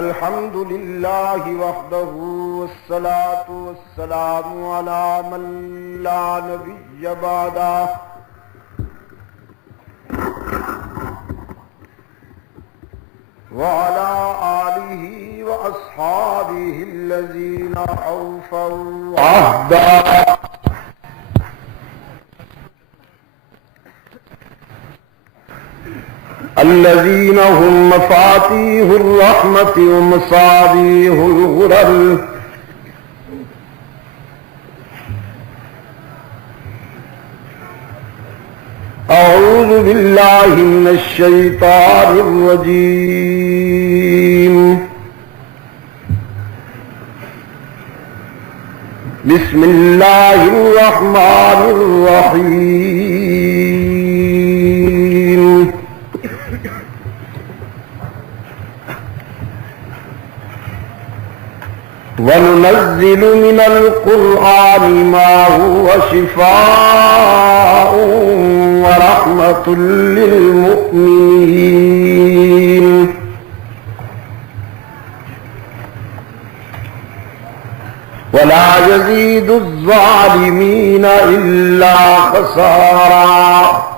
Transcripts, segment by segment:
الحمد لله وحده والصلاة والسلام على من لا نبي بعده وعلى آله وأصحابه الذين أوفوا عهدا الذين هم مفاتيح الرحمة ومصابيح الغرر أعوذ بالله من الشيطان الرجيم بسم الله الرحمن الرحيم وننزل من القرآن ما هو شفاء ورحمة للمؤمنين ولا يزيد الظالمين إلا خسارا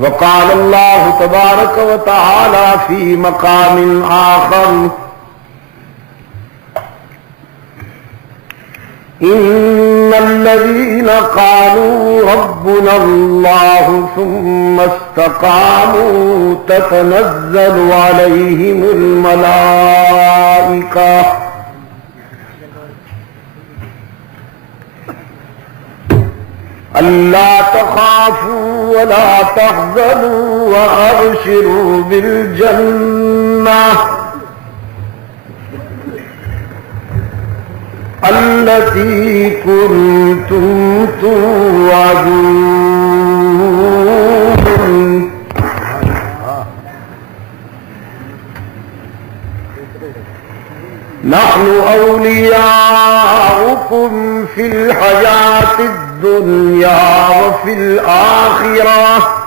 وقال الله تبارك وتعالى في مقام آخر إن الذين قالوا ربنا الله ثم استقاموا تتنزل عليهم الملائكة ألا تخافوا ولا تحزنوا وأبشروا بالجنة التي كنتم توعدون نحن أولياؤكم في الحياة الدنيا وفي الآخرة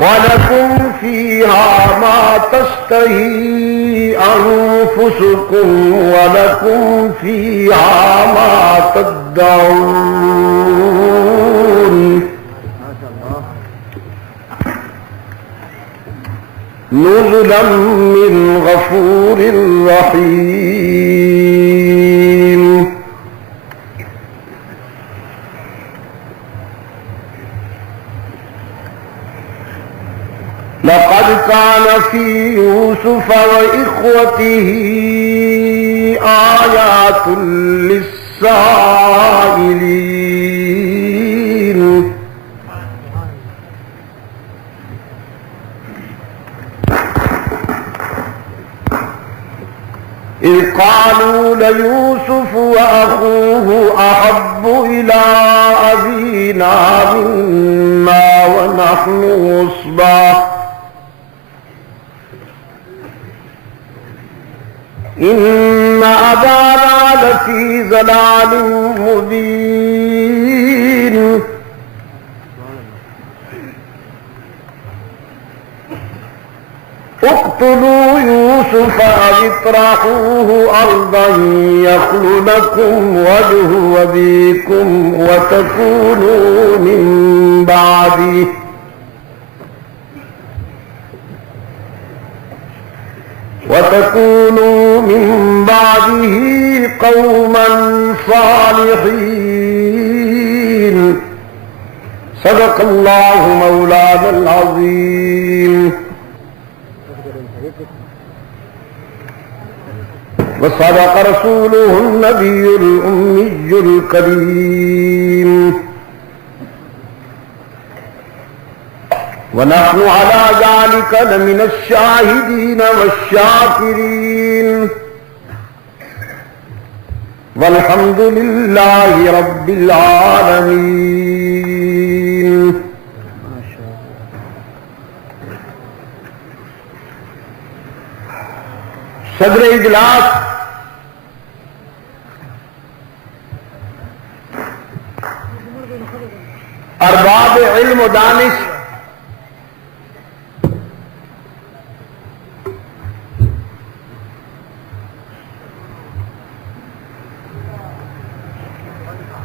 ولكم فيها ما تشتهي أنفسكم ولكم فيها ما تدعون نزلا من غفور رحيم لقد كان في يوسف وإخوته آيات للسائلين إذ قالوا ليوسف وأخوه أحب إلى أبينا منا ونحن عصبة إن أبانا لفي ضلال مبين اقتلوا يوسف أو اطرحوه أرضا يخل لكم وجه أبيكم وتكونوا من بعده قوما صالحين صدق الله مولانا العظيم وصدق رسوله النبي الأمي الكريم ونحن على ذلك لمن الشاهدين والشاكرين والحمد لله رب العالمين صدر اجلاس ارباب علم و دانش،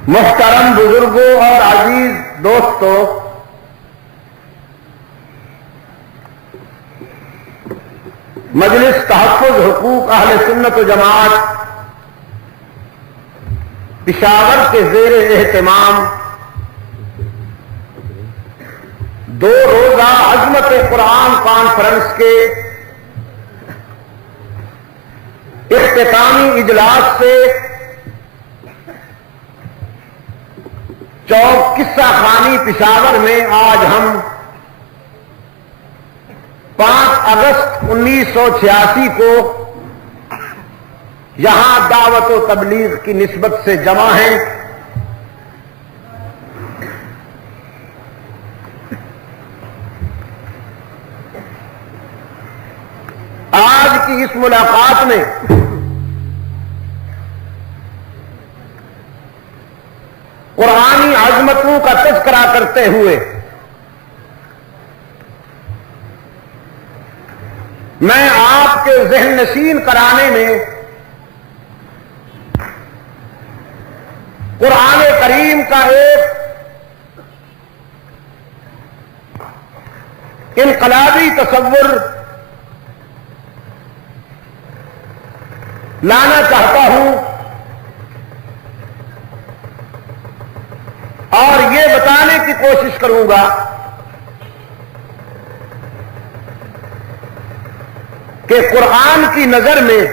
محترم بزرگوں اور عزیز دوستوں، مجلس تحفظ حقوق اہل سنت و جماعت پشاور کے زیر اہتمام 2 روزہ عظمت قرآن کانفرنس کے اختتامی اجلاس سے چوک قصہ خانی پشاور میں آج ہم 5 اگست 1986 کو یہاں دعوت و تبلیغ کی نسبت سے جمع ہیں۔ آج کی اس ملاقات میں قرآنی عظمتوں کا تذکرہ کرتے ہوئے میں آپ کے ذہن نشین کرانے میں قرآن کریم کا ایک انقلابی تصور لانا چاہتا ہوں اور یہ بتانے کی کوشش کروں گا کہ قرآن کی نظر میں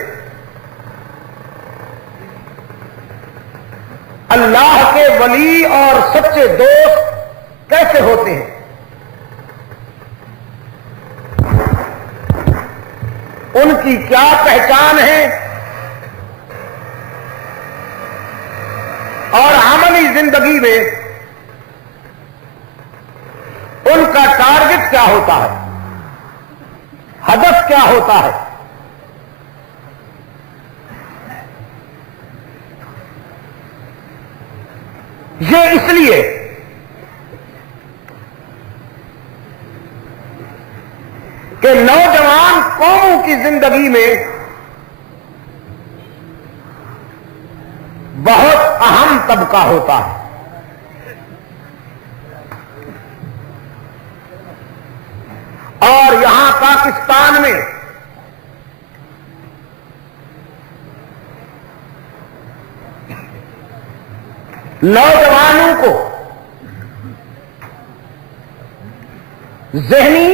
اللہ کے ولی اور سچے دوست کیسے ہوتے ہیں، ان کی کیا پہچان ہے اور عملی زندگی میں ان کا ٹارگٹ کیا ہوتا ہے، ہدف کیا ہوتا ہے۔ یہ اس لیے کہ نوجوان قوموں کی زندگی میں بہت اہم طبقہ ہوتا ہے، اور یہاں پاکستان میں نوجوانوں کو ذہنی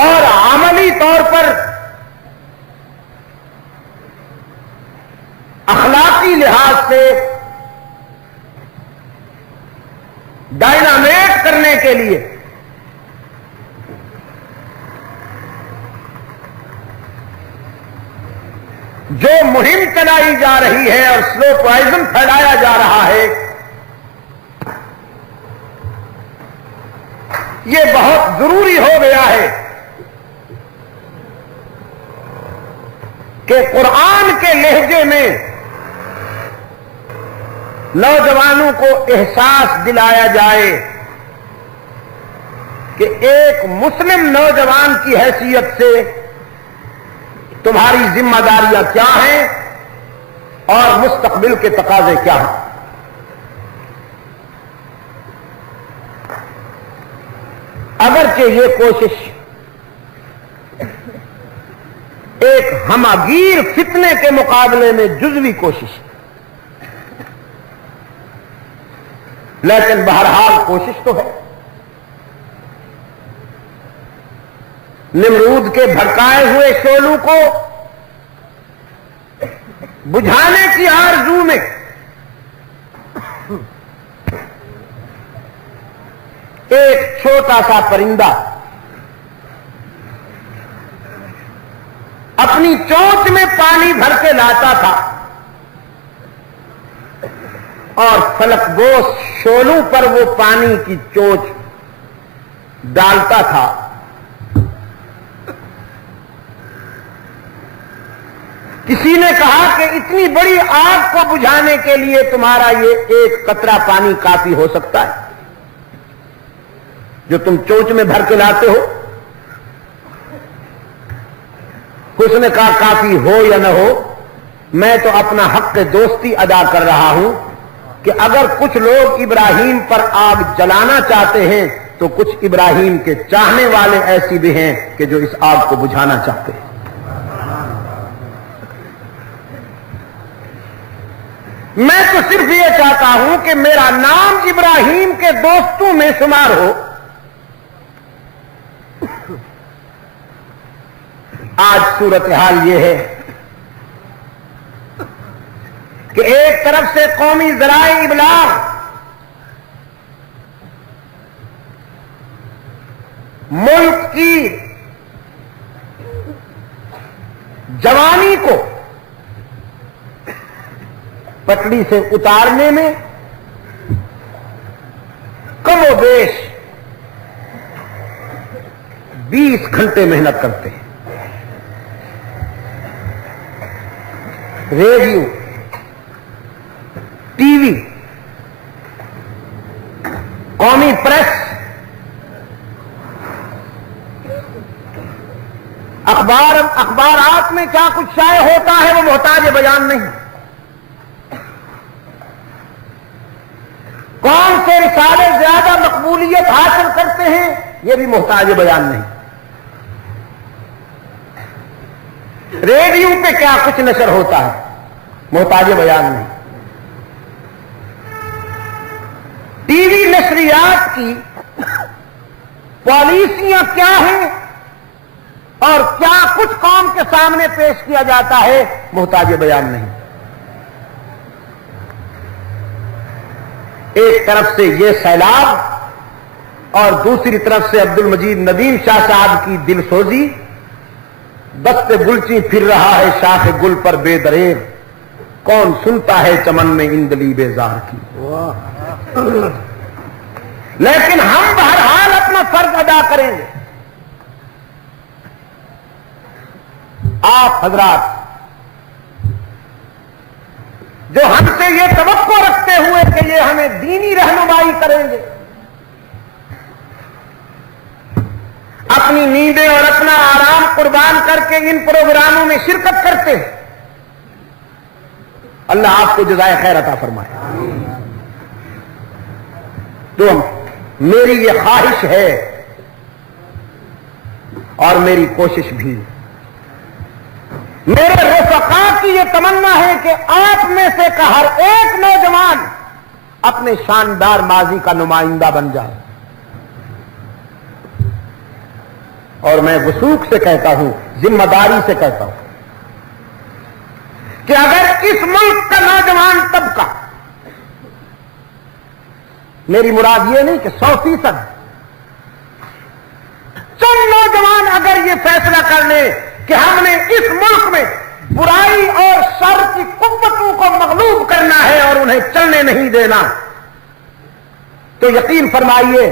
اور عملی طور پر اخلاقی لحاظ سے ڈائنامیٹ کرنے کے لیے جو مہم چلائی جا رہی ہے اور سلو پوائزن پھیلایا جا رہا ہے، یہ بہت ضروری ہو گیا ہے کہ قرآن کے لہجے میں نوجوانوں کو احساس دلایا جائے کہ ایک مسلم نوجوان کی حیثیت سے تمہاری ذمہ داریاں کیا ہیں اور مستقبل کے تقاضے کیا ہیں۔ اگرچہ یہ کوشش ایک ہماگیر فتنے کے مقابلے میں جزوی کوشش، لیکن بہرحال کوشش تو ہے۔ نمرود کے بھڑکائے ہوئے شعلوں کو بجھانے کی آرزو میں ایک چھوٹا سا پرندہ اپنی چونچ میں پانی بھر کے لاتا تھا اور فلک گوش شعلوں پر وہ پانی کی چونچ ڈالتا تھا، کسی نے کہا کہ اتنی بڑی آگ کو بجھانے کے لیے تمہارا یہ ایک قطرہ پانی کافی ہو سکتا ہے جو تم چوچ میں بھر کے لاتے ہو؟ اس نے کہا کافی ہو یا نہ ہو، میں تو اپنا حق دوستی ادا کر رہا ہوں کہ اگر کچھ لوگ ابراہیم پر آگ جلانا چاہتے ہیں تو کچھ ابراہیم کے چاہنے والے ایسی بھی ہیں کہ جو اس آگ کو بجھانا چاہتے ہیں۔ میں تو صرف یہ چاہتا ہوں کہ میرا نام ابراہیم کے دوستوں میں شمار ہو۔ آج صورتحال یہ ہے کہ ایک طرف سے قومی ذرائع ابلاغ ملک کی جوانی کو پٹڑی سے اتارنے میں کم و بیش 20 گھنٹے محنت کرتے ہیں۔ ریڈیو، ٹی وی، قومی پریس، اخبارات میں کیا کچھ شائع ہوتا ہے وہ محتاج بیان نہیں۔ کون سے رسالے زیادہ مقبولیت حاصل کرتے ہیں یہ بھی محتاج بیان نہیں۔ ریڈیو پہ کیا کچھ نشر ہوتا ہے محتاج بیان نہیں۔ ٹی وی نشریات کی پالیسیاں کیا ہیں اور کیا کچھ قوم کے سامنے پیش کیا جاتا ہے محتاج بیان نہیں۔ ایک طرف سے یہ سیلاب اور دوسری طرف سے عبد المجید ندیم شاہ صاحب کی دل سوزی، دست گلچی پھر رہا ہے شاخ گل پر بے دریغ، کون سنتا ہے چمن میں اندلی بیزار کی۔ لیکن ہم بہرحال اپنا فرض ادا کریں گے۔ آپ حضرات جو ہم سے یہ توقع رکھتے ہوئے کہ یہ ہمیں دینی رہنمائی کریں گے، اپنی نیندیں اور اپنا آرام قربان کر کے ان پروگراموں میں شرکت کرتے ہیں، اللہ آپ کو جزائے خیر عطا فرمائے۔ تو میری یہ خواہش ہے اور میری کوشش بھی، میرے رفقا کی یہ تمنا ہے کہ آپ میں سے کا ہر ایک نوجوان اپنے شاندار ماضی کا نمائندہ بن جائے۔ اور میں وثوق سے کہتا ہوں، ذمہ داری سے کہتا ہوں کہ اگر اس ملک کا نوجوان طبقہ، میری مراد یہ نہیں کہ 100%، چند نوجوان اگر یہ فیصلہ کر لیں کہ ہم نے اس ملک میں برائی اور شر کی قوتوں کو مغلوب کرنا ہے اور انہیں چلنے نہیں دینا، تو یقین فرمائیے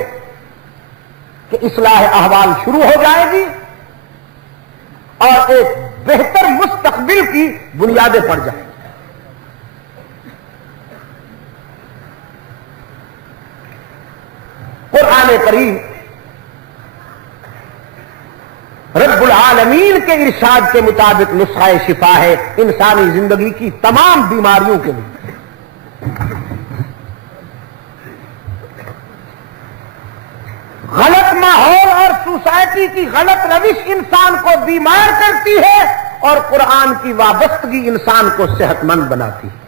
کہ اصلاح احوال شروع ہو جائے گی اور ایک بہتر مستقبل کی بنیادیں پڑ جائیں گی۔ قرآن کریم رب العالمین کے ارشاد کے مطابق نسخہ شفا ہے انسانی زندگی کی تمام بیماریوں کے لیے۔ غلط ماحول اور سوسائٹی کی غلط روش انسان کو بیمار کرتی ہے اور قرآن کی وابستگی انسان کو صحت مند بناتی ہے۔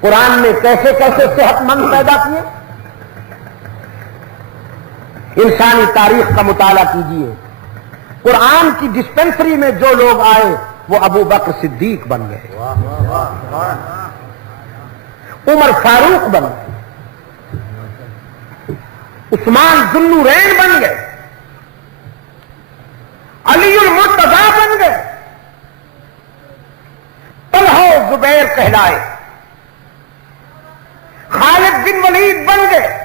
قرآن نے کیسے کیسے صحت مند پیدا کیے؟ انسانی تاریخ کا مطالعہ کیجئے، قرآن کی ڈسپنسری میں جو لوگ آئے وہ ابو بکر صدیق بن گئے، عمر فاروق بن گئے، عثمان ذو النورین بن گئے، علی المرتضیٰ بن گئے، طلحہ و زبیر کہلائے، خالد بن ولید بن گئے،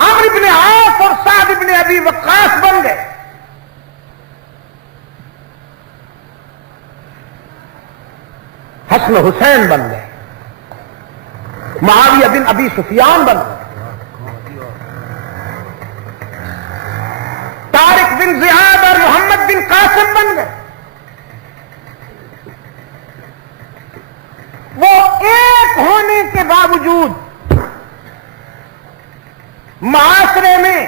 عمرو بن عاص اور سعد بن ابی وقاص بن گئے، حسن حسین بن گئے، معاویہ بن ابی سفیان بن گئے، طارق بن زیاد اور محمد بن قاسم بن گئے۔ وہ ایک ہونے کے باوجود معاشرے میں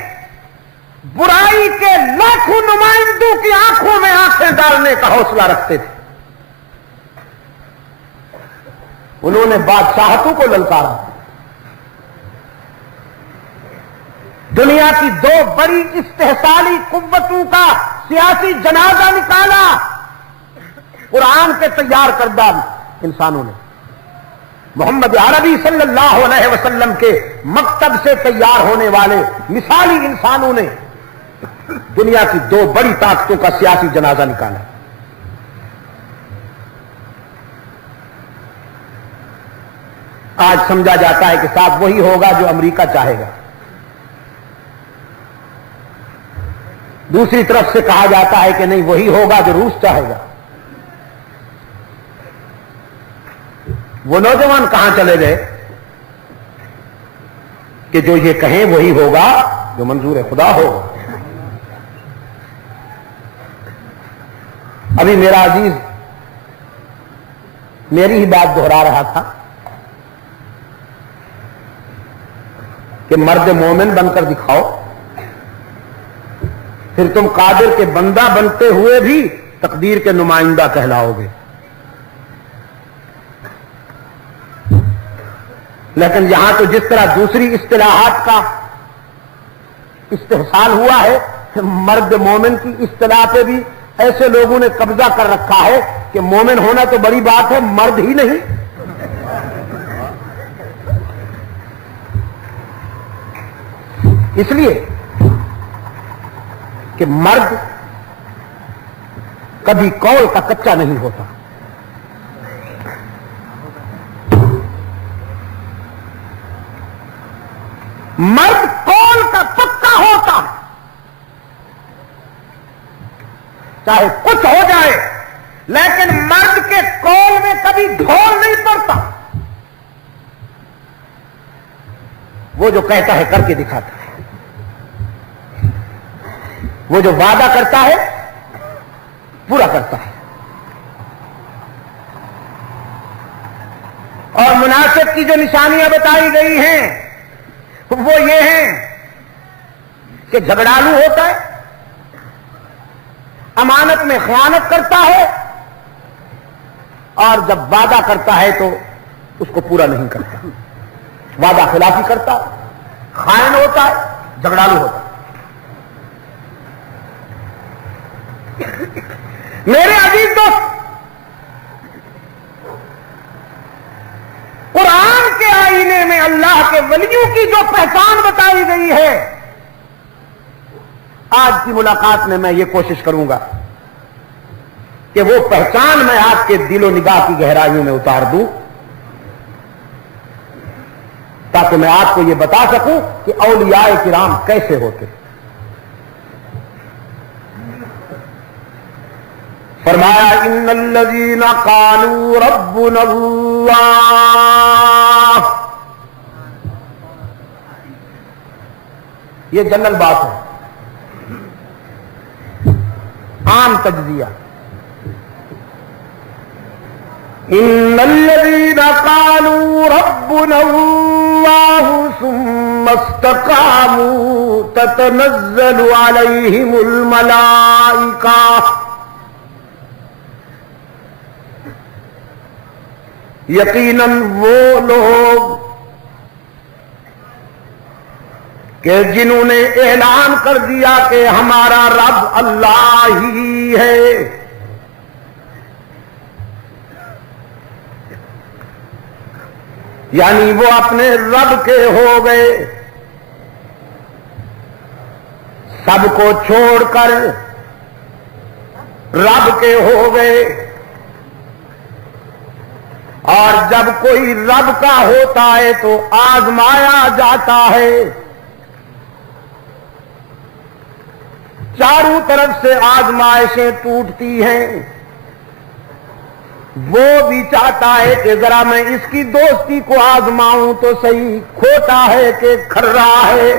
برائی کے لاکھوں نمائندوں کی آنکھوں میں آنکھیں ڈالنے کا حوصلہ رکھتے تھے۔ انہوں نے بادشاہتوں کو للکارا، دنیا کی دو بڑی استحصالی قوتوں کا سیاسی جنازہ نکالا قرآن کے تیار کردہ انسانوں نے، محمد عربی صلی اللہ علیہ وسلم کے مکتب سے تیار ہونے والے مثالی انسانوں نے دنیا کی دو بڑی طاقتوں کا سیاسی جنازہ نکالا۔ آج سمجھا جاتا ہے کہ صاحب وہی ہوگا جو امریکہ چاہے گا، دوسری طرف سے کہا جاتا ہے کہ نہیں وہی ہوگا جو روس چاہے گا۔ وہ نوجوان کہاں چلے گئے کہ جو یہ کہیں وہی ہوگا جو منظور خدا ہوگا؟ ابھی میرا عزیز میری ہی بات دہرا رہا تھا کہ مرد مومن بن کر دکھاؤ، پھر تم قادر کے بندہ بنتے ہوئے بھی تقدیر کے نمائندہ کہلاؤ گے۔ لیکن یہاں تو جس طرح دوسری اصطلاحات کا استحصال ہوا ہے، مرد مومن کی اصطلاح پہ بھی ایسے لوگوں نے قبضہ کر رکھا ہے کہ مومن ہونا تو بڑی بات ہے، مرد ہی نہیں۔ اس لیے کہ مرد کبھی قول کا کچا نہیں ہوتا، مرد قول کا پکا ہوتا ہے، چاہے کچھ ہو جائے لیکن مرد کے قول میں کبھی ڈھول نہیں پڑتا، وہ جو کہتا ہے کر کے دکھاتا ہے، وہ جو وعدہ کرتا ہے پورا کرتا ہے۔ اور منافق کی جو نشانیاں بتائی گئی ہیں وہ یہ ہیں کہ جھگڑالو ہوتا ہے، امانت میں خیانت کرتا ہے، اور جب وعدہ کرتا ہے تو اس کو پورا نہیں کرتا، وعدہ خلافی کرتا ہے، خائن ہوتا ہے، جھگڑالو ہوتا ہے۔ میرے عزیز دوست، قرآن کے آئینے میں اللہ کے ولیوں کی جو پہچان بتائی گئی ہے، آج کی ملاقات میں یہ کوشش کروں گا کہ وہ پہچان میں آپ کے دل و نگاہ کی گہرائیوں میں اتار دوں، تاکہ میں آپ کو یہ بتا سکوں کہ اولیاء کرام کیسے ہوتے۔ فرمایا ان الذین قالوا ربنا اللہ، یہ جنرل بات ہے، عام تجزیہ۔ ان الذین قالوا ربنا اللہ ثم استقاموا تتنزل علیہم الملائکہ، یقیناً وہ لوگ کہ جنہوں نے اعلان کر دیا کہ ہمارا رب اللہ ہی ہے، یعنی وہ اپنے رب کے ہو گئے، سب کو چھوڑ کر رب کے ہو گئے، اور جب کوئی رب کا ہوتا ہے تو آزمایا جاتا ہے، چاروں طرف سے آزمائشیں ٹوٹتی ہیں، وہ بھی چاہتا ہے کہ ذرا میں اس کی دوستی کو آزماؤں تو صحیح، کھوٹا ہے کہ کھرا ہے۔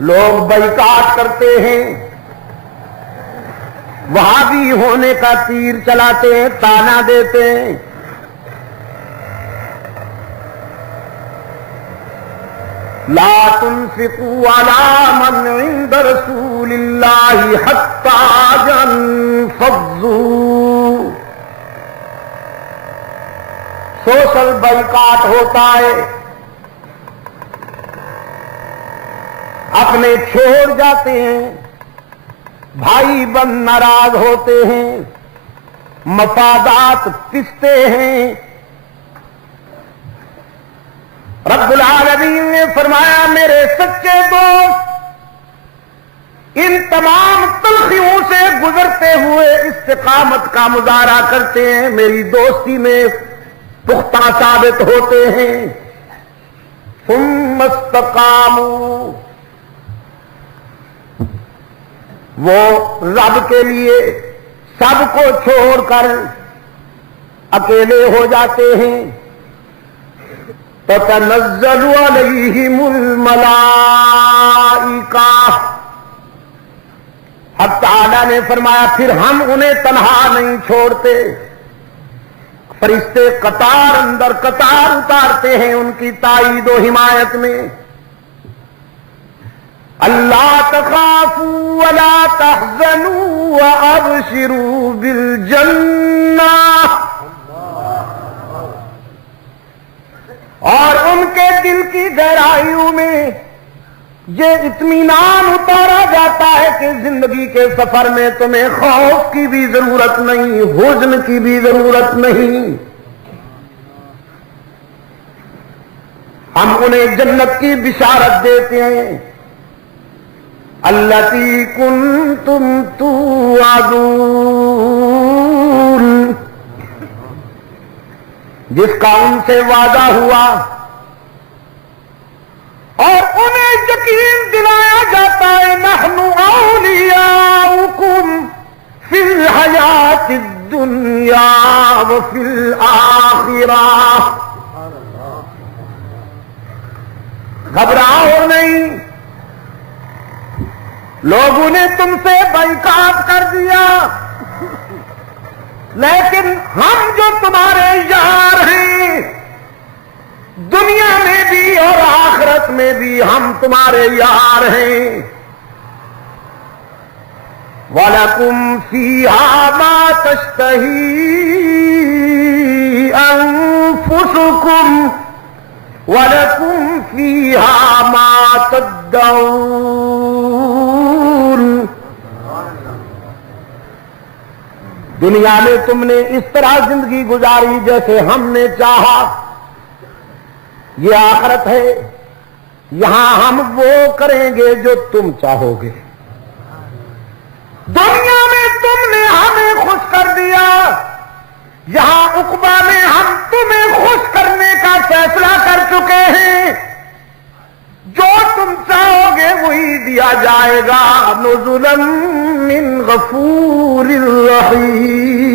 لوگ بائیکاٹ کرتے ہیں، وہابی ہونے کا تیر چلاتے ہیں، تانا دیتے ہیں۔ لا تنفقوا على من عند رسول الله حتى ينفضوا۔ سوشل بائیکاٹ ہوتا ہے، اپنے چھوڑ جاتے ہیں، بھائی بند ناراض ہوتے ہیں، مفادات پستے ہیں۔ رب العالمین نے فرمایا میرے سچے دوست ان تمام تلخیوں سے گزرتے ہوئے استقامت کا مظاہرہ کرتے ہیں، میری دوستی میں پختہ ثابت ہوتے ہیں۔ ثم استقاموا، وہ رب کے لیے سب کو چھوڑ کر اکیلے ہو جاتے ہیں۔ تتنزل علیہم الملائکہ، حق تعالی نے فرمایا پھر ہم انہیں تنہا نہیں چھوڑتے، فرشتے قطار اندر قطار اتارتے ہیں ان کی تائید و حمایت میں۔ اللہ تخافوا ولا تحزنوا وابشروا بالجنہ، اور ان کے دل کی گہرائیوں میں یہ اطمینان اتارا جاتا ہے کہ زندگی کے سفر میں تمہیں خوف کی بھی ضرورت نہیں، حزن کی بھی ضرورت نہیں۔ ہم انہیں جنت کی بشارت دیتے ہیں، التی کنتم توعدون، جس کا ان سے وعدہ ہوا، اور انہیں یقین دلایا جاتا ہے نحن اولیاؤکم فی الحیات الدنیا وفی الآخرہ۔ گھبراؤ نہیں، لوگوں نے تم سے بائیکاٹ کر دیا، لیکن ہم جو تمہارے یار ہیں دنیا میں بھی اور آخرت میں بھی ہم تمہارے یار ہیں۔ وَلَكُمْ فِيهَا مَا تَشْتَهِي أَنفُسُكُمْ وَلَكُمْ فِيهَا مَا تَدَّعُونَ۔ دنیا میں تم نے اس طرح زندگی گزاری جیسے ہم نے چاہا، یہ آخرت ہے، یہاں ہم وہ کریں گے جو تم چاہو گے۔ دنیا میں تم نے ہمیں خوش کر دیا، یہاں عقبہ میں ہم تمہیں خوش کرنے کا فیصلہ کر چکے ہیں، جو تم چاہو گے وہی دیا جائے گا۔ نزلا من غفور رحیم،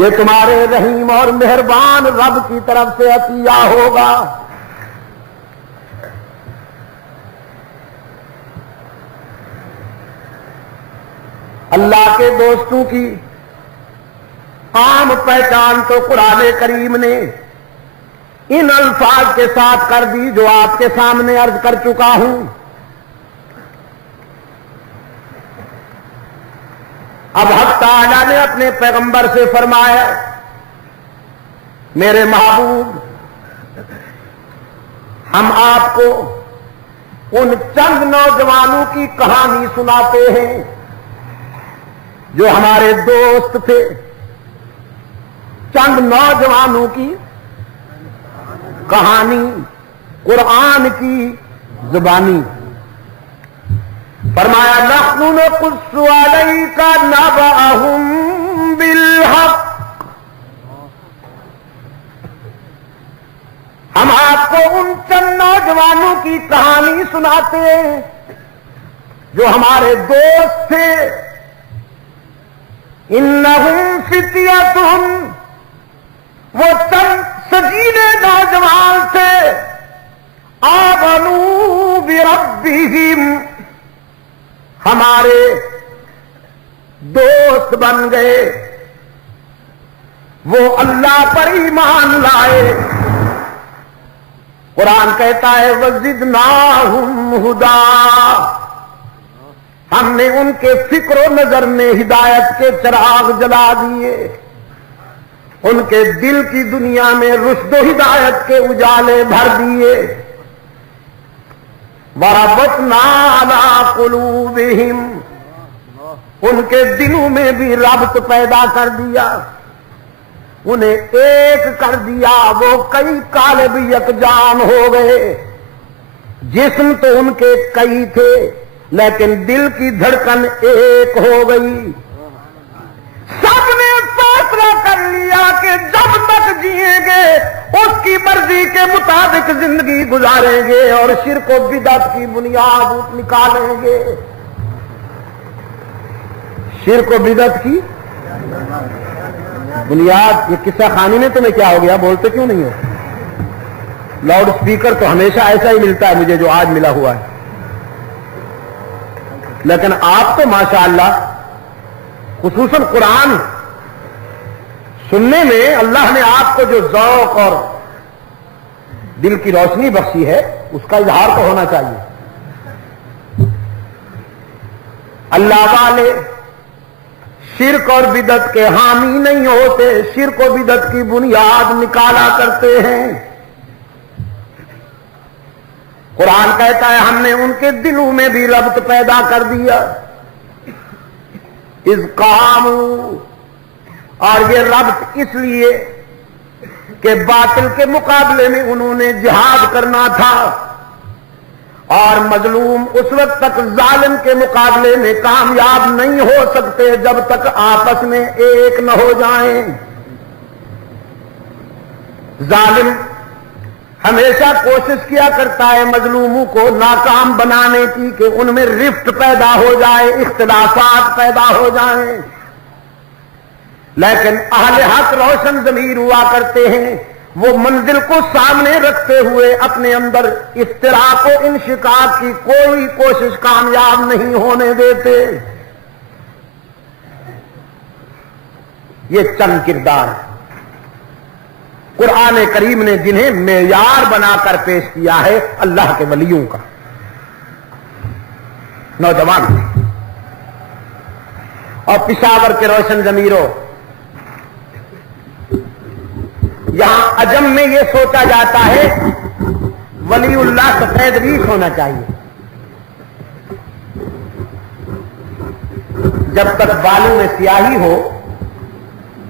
یہ تمہارے رحیم اور مہربان رب کی طرف سے عطیہ ہوگا۔ اللہ کے دوستوں کی عام پہچان تو قرآن کریم نے ان الفاظ کے ساتھ کر دی جو آپ کے سامنے عرض کر چکا ہوں۔ اب حق تعالی نے اپنے پیغمبر سے فرمایا میرے محبوب ہم آپ کو ان چند نوجوانوں کی کہانی سناتے ہیں جو ہمارے دوست تھے، چند نوجوانوں کی کہانی قرآن کی زبانی۔ فرمایا نحن نقص علیک نبأہم بالحق، ہم آپ کو ان چند نوجوانوں کی کہانی سناتے ہیں جو ہمارے دوست تھے. انہم فتیۃ، وہ چند سجیلے نوجوان تھے. آمنوا بربہم، ہمارے دوست بن گئے، وہ اللہ پر ایمان لائے. قرآن کہتا ہے وَزِدْنَاهُمْ هُدًى، ہم نے ان کے فکر و نظر میں ہدایت کے چراغ جلا دیے، ان کے دل کی دنیا میں رشد و ہدایت کے اجالے بھر دیے. وَرَبَطْنَا عَلَىٰ قُلُوبِهِمْ، ان کے دلوں میں بھی ربط پیدا کر دیا، انہیں ایک کر دیا. وہ کئی قالب یکجان ہو گئے. جسم تو ان کے کئی تھے لیکن دل کی دھڑکن ایک ہو گئی. سب نے فیصلہ کر لیا کہ جب تک جیئیں گے اس کی مرضی کے مطابق زندگی گزاریں گے اور شرک و بدعت کی بنیاد نکالیں گے. شرک و بدعت کی بنیاد. یہ قصہ خانی میں تمہیں کیا ہو گیا؟ بولتے کیوں نہیں ہو؟ لاؤڈ اسپیکر تو ہمیشہ ایسا ہی ملتا ہے مجھے جو آج ملا ہوا ہے، لیکن آپ تو ماشاءاللہ خصوصاً قرآن سننے میں اللہ نے آپ کو جو ذوق اور دل کی روشنی بخشی ہے اس کا اظہار تو ہونا چاہیے. اللہ والے شرک اور بدعت کے حامی نہیں ہوتے، شرک و بدعت کی بنیاد نکالا کرتے ہیں. قرآن کہتا ہے ہم نے ان کے دلوں میں بھی ربط پیدا کر دیا. اذ قاموا، اور یہ ربط اس لیے کہ باطل کے مقابلے میں انہوں نے جہاد کرنا تھا، اور مظلوم اس وقت تک ظالم کے مقابلے میں کامیاب نہیں ہو سکتے جب تک آپس میں ایک نہ ہو جائیں. ظالم ہمیشہ کوشش کیا کرتا ہے مظلوموں کو ناکام بنانے کی کہ ان میں رفت پیدا ہو جائے، اختلافات پیدا ہو جائیں. لیکن اہل حق روشن ضمیر ہوا کرتے ہیں، وہ منزل کو سامنے رکھتے ہوئے اپنے اندر افتراق و انشقاق کی کوئی کوشش کامیاب نہیں ہونے دیتے. یہ چند کردار قرآن کریم نے جنہیں معیار بنا کر پیش کیا ہے اللہ کے ولیوں کا. نوجوان اور پشاور کے روشن ضمیروں، یہاں عجم میں یہ سوچا جاتا ہے ولی اللہ سفید ریش ہونا چاہیے. جب تک بالوں میں سیاہی ہو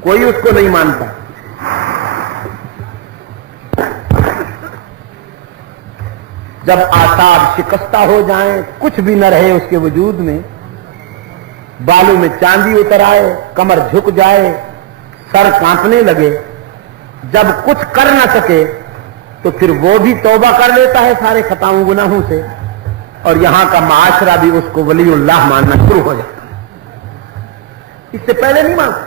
کوئی اس کو نہیں مانتا. جب آثار شکستہ ہو جائیں، کچھ بھی نہ رہے اس کے وجود میں، بالوں میں چاندی اتر آئے، کمر جھک جائے، سر کانپنے لگے، جب کچھ کر نہ سکے تو پھر وہ بھی توبہ کر لیتا ہے سارے خطاؤں گناہوں سے، اور یہاں کا معاشرہ بھی اس کو ولی اللہ ماننا شروع ہو جاتا ہے. اس سے پہلے نہیں مانتا.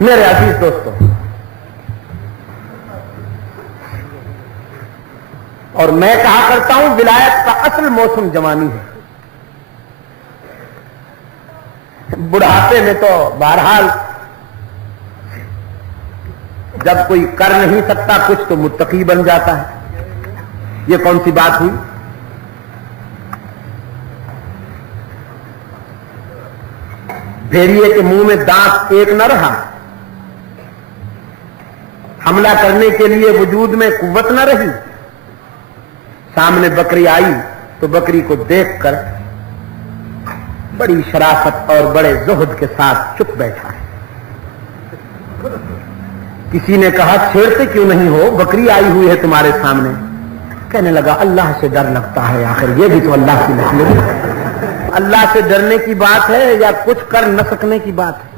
میرے عزیز دوستوں، اور میں کہا کرتا ہوں ولایت کا اصل موسم جوانی ہے. بڑھاپے میں تو بہرحال جب کوئی کر نہیں سکتا کچھ تو متقی بن جاتا ہے. یہ کون سی بات ہوئی؟ بھیڑیے کے منہ میں دانت ایک نہ رہا، حملہ کرنے کے لیے وجود میں قوت نہ رہی، سامنے بکری آئی تو بکری کو دیکھ کر بڑی شرافت اور بڑے زہد کے ساتھ چپ بیٹھا ہے. کسی نے کہا چھیڑتے کیوں نہیں ہو، بکری آئی ہوئی ہے تمہارے سامنے. کہنے لگا اللہ سے ڈر لگتا ہے، آخر یہ بھی تو اللہ کی نعمت ہے. اللہ سے ڈرنے کی بات ہے یا کچھ کر نہ سکنے کی بات ہے؟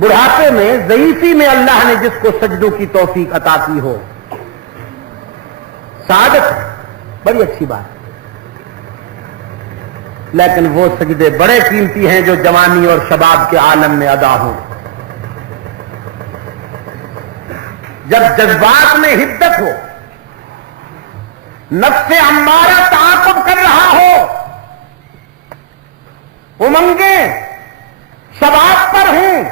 بڑھاپے میں ضعیفی میں اللہ نے جس کو سجدوں کی توفیق عطا کی ہو، سعادت بڑی اچھی بات، لیکن وہ سجدے بڑے قیمتی ہیں جو جوانی اور شباب کے عالم میں ادا ہوں، جب جذبات میں حدت ہو، نفس امارہ تعاقب کر رہا ہو، امنگیں شباب پر ہوں،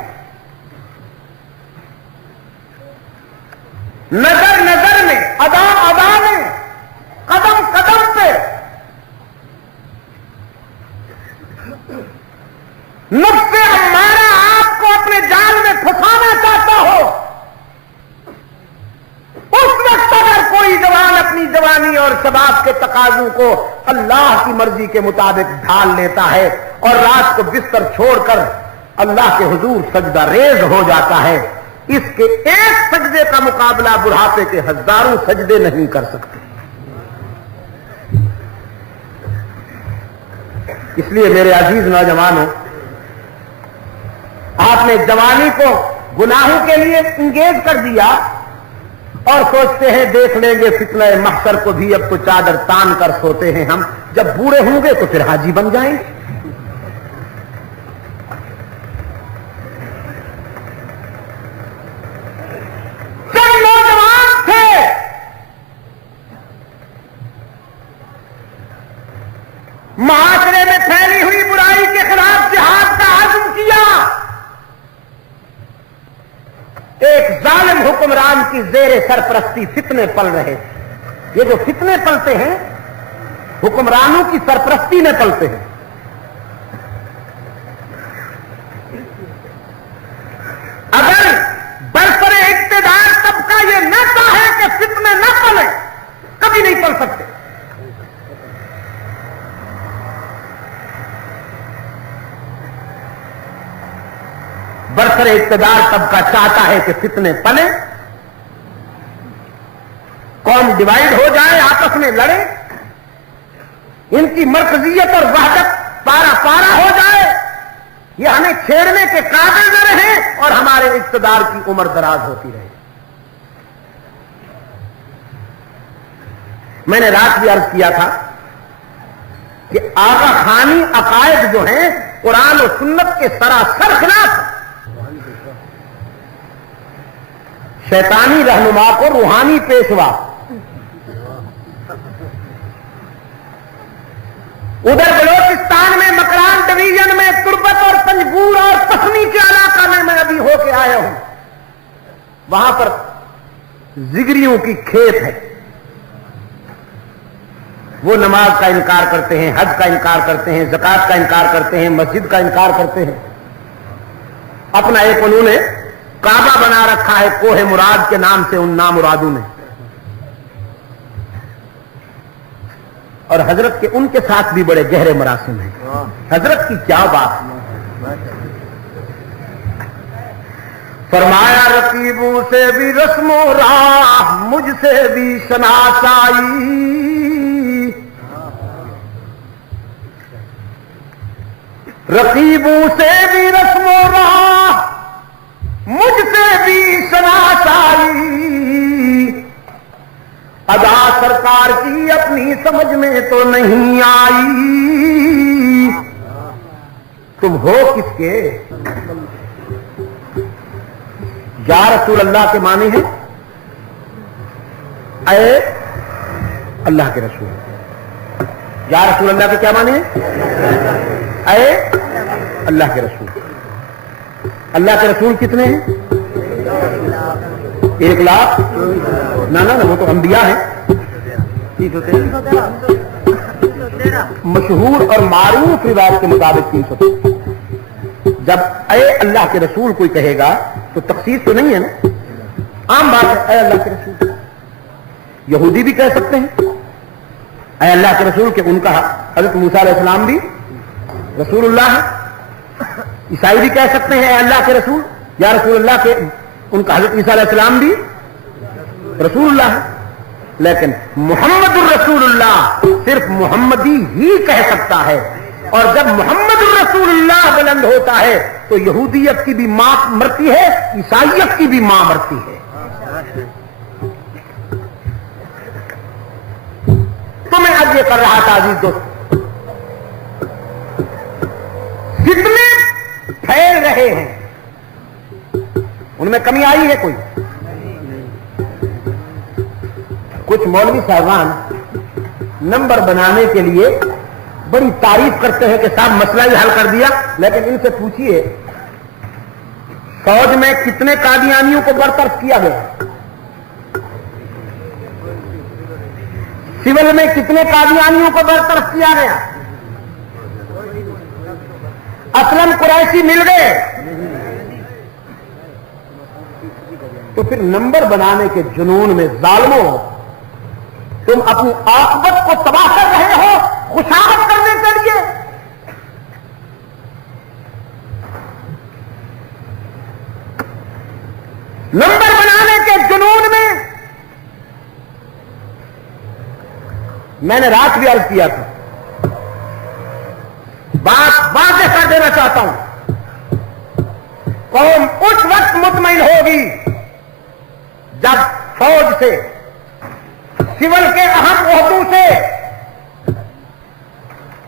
نظر نظر میں، ادا ادا میں، قدم قدم پہ نفس امارہ آپ کو اپنے جال میں پھنسانا چاہتا ہو، اس وقت اگر کوئی جوان اپنی جوانی اور شباب کے تقاضوں کو اللہ کی مرضی کے مطابق ڈھال لیتا ہے اور رات کو بستر چھوڑ کر اللہ کے حضور سجدہ ریز ہو جاتا ہے، اس کے ایک سجدے کا مقابلہ بڑھاپے کے ہزاروں سجدے نہیں کر سکتے۔ اس لیے میرے عزیز نوجوانوں، آپ نے جوانی کو گناہوں کے لیے انگیز کر دیا اور سوچتے ہیں دیکھ لیں گے فتنہ محشر کو بھی، اب تو چادر تان کر سوتے ہیں ہم، جب بوڑھے ہوں گے تو پھر حاجی بن جائیں گے۔ جب نوجوان تھے معاشرے میں پھیلی ہوئی برائی کے خلاف جہاد کا عزم کیا، ایک ظالم حکمران کی زیر سرپرستی فتنے پل رہے تھے۔ یہ جو فتنے پلتے ہیں حکمرانوں کی سرپرستی میں پلتے ہیں۔ اگر برسر اقتدار طبقہ یہ نہ چاہے کہ فتنے نہ پلیں، کبھی نہیں پل سکتے۔ برسر اقتدار طبقہ چاہتا ہے کہ فتنے پلیں، قوم ڈیوائیڈ ہو جائے، آپس میں لڑے، ان کی مرکزیت اور وحدت پارا پارا ہو جائے، یہ ہمیں چھیڑنے کے قابل نہ رہے اور ہمارے اقتدار کی عمر دراز ہوتی رہے۔ میں نے رات بھی عرض کیا تھا کہ آغا خانی عقائد جو ہیں قرآن و سنت کے سراسر خلاف، شیطانی رہنما کو روحانی پیشوا، ادھر بلوچستان میں مکران ڈویژن میں تربت اور پنجگور اور پسنی کے علاقہ میں ابھی ہو کے آیا ہوں، وہاں پر زگریوں کی کھیت ہے، وہ نماز کا انکار کرتے ہیں، حج کا انکار کرتے ہیں، زکات کا انکار کرتے ہیں، مسجد کا انکار کرتے ہیں، اپنا ایک انہوں نے کعبہ بنا رکھا ہے کوہ مراد کے نام سے ان نامرادوں نے، اور حضرت کے ان کے ساتھ بھی بڑے گہرے مراسم ہیں۔ حضرت کی کیا بات ہے، فرمایا رقیبوں سے بھی رسم و راہ مجھ سے بھی شناسائی، رقیبوں سے بھی رسم و راہ مجھ سے بھی شناسائی، ادا سرکار کی اپنی سمجھ میں تو نہیں آئی، تم ہو کس کے؟ یا رسول اللہ کے معنی ہیں اے اللہ کے رسول، یا رسول اللہ کے کیا معنی ہیں؟ اے اللہ کے رسول۔ اللہ کے رسول کتنے ہیں؟ 1,00,000 نہ وہ تو انبیاء ہیں، مشہور اور معروف روایت کے مطابق 300۔ جب اے اللہ کے رسول کوئی کہے گا تو تخصیص تو نہیں ہے نا، عام بات ہے اے اللہ کے رسول۔ یہودی بھی کہہ سکتے ہیں اے اللہ کے رسول، کہ ان کا حضرت موسیٰ علیہ السلام بھی رسول اللہ ہے۔ عیسائی بھی کہہ سکتے ہیں اے اللہ کے رسول، یا رسول اللہ کے ان کا حضرت عیسیٰ علیہ السلام بھی رسول اللہ ہے، لیکن محمد الرسول اللہ صرف محمدی ہی کہہ سکتا ہے اور جب محمد رسول اللہ بلند ہوتا ہے تو یہودیت کی بھی ماں مرتی ہے، عیسائیت کی بھی ماں مرتی ہے۔ تو میں آج یہ کر رہا تھا عزیز دوست، جتنے پھیل رہے ہیں ان میں کمی آئی ہے کوئی؟ کچھ مولوی صاحبان نمبر بنانے کے لیے بڑی تعریف کرتے ہیں کہ صاحب مسئلہ ہی حل کر دیا، لیکن ان سے پوچھیے فوج میں کتنے قادیانیوں کو برطرف کیا گیا، سول میں کتنے قادیانیوں کو برطرف کیا گیا، اسلم قریشی مل گئے؟ تو پھر نمبر بنانے کے جنون میں ظالموں تم اپنی عاقبت کو تباہ کر رہے ہو خوشامد کرنے کے لیے۔ نمبر بنانے کے جنون میں میں نے رات بھی عرض کیا تھا، بات واضح کر دینا چاہتا ہوں، قوم اس وقت مطمئن ہوگی جب فوج سے، سول کے اہم عہدوں سے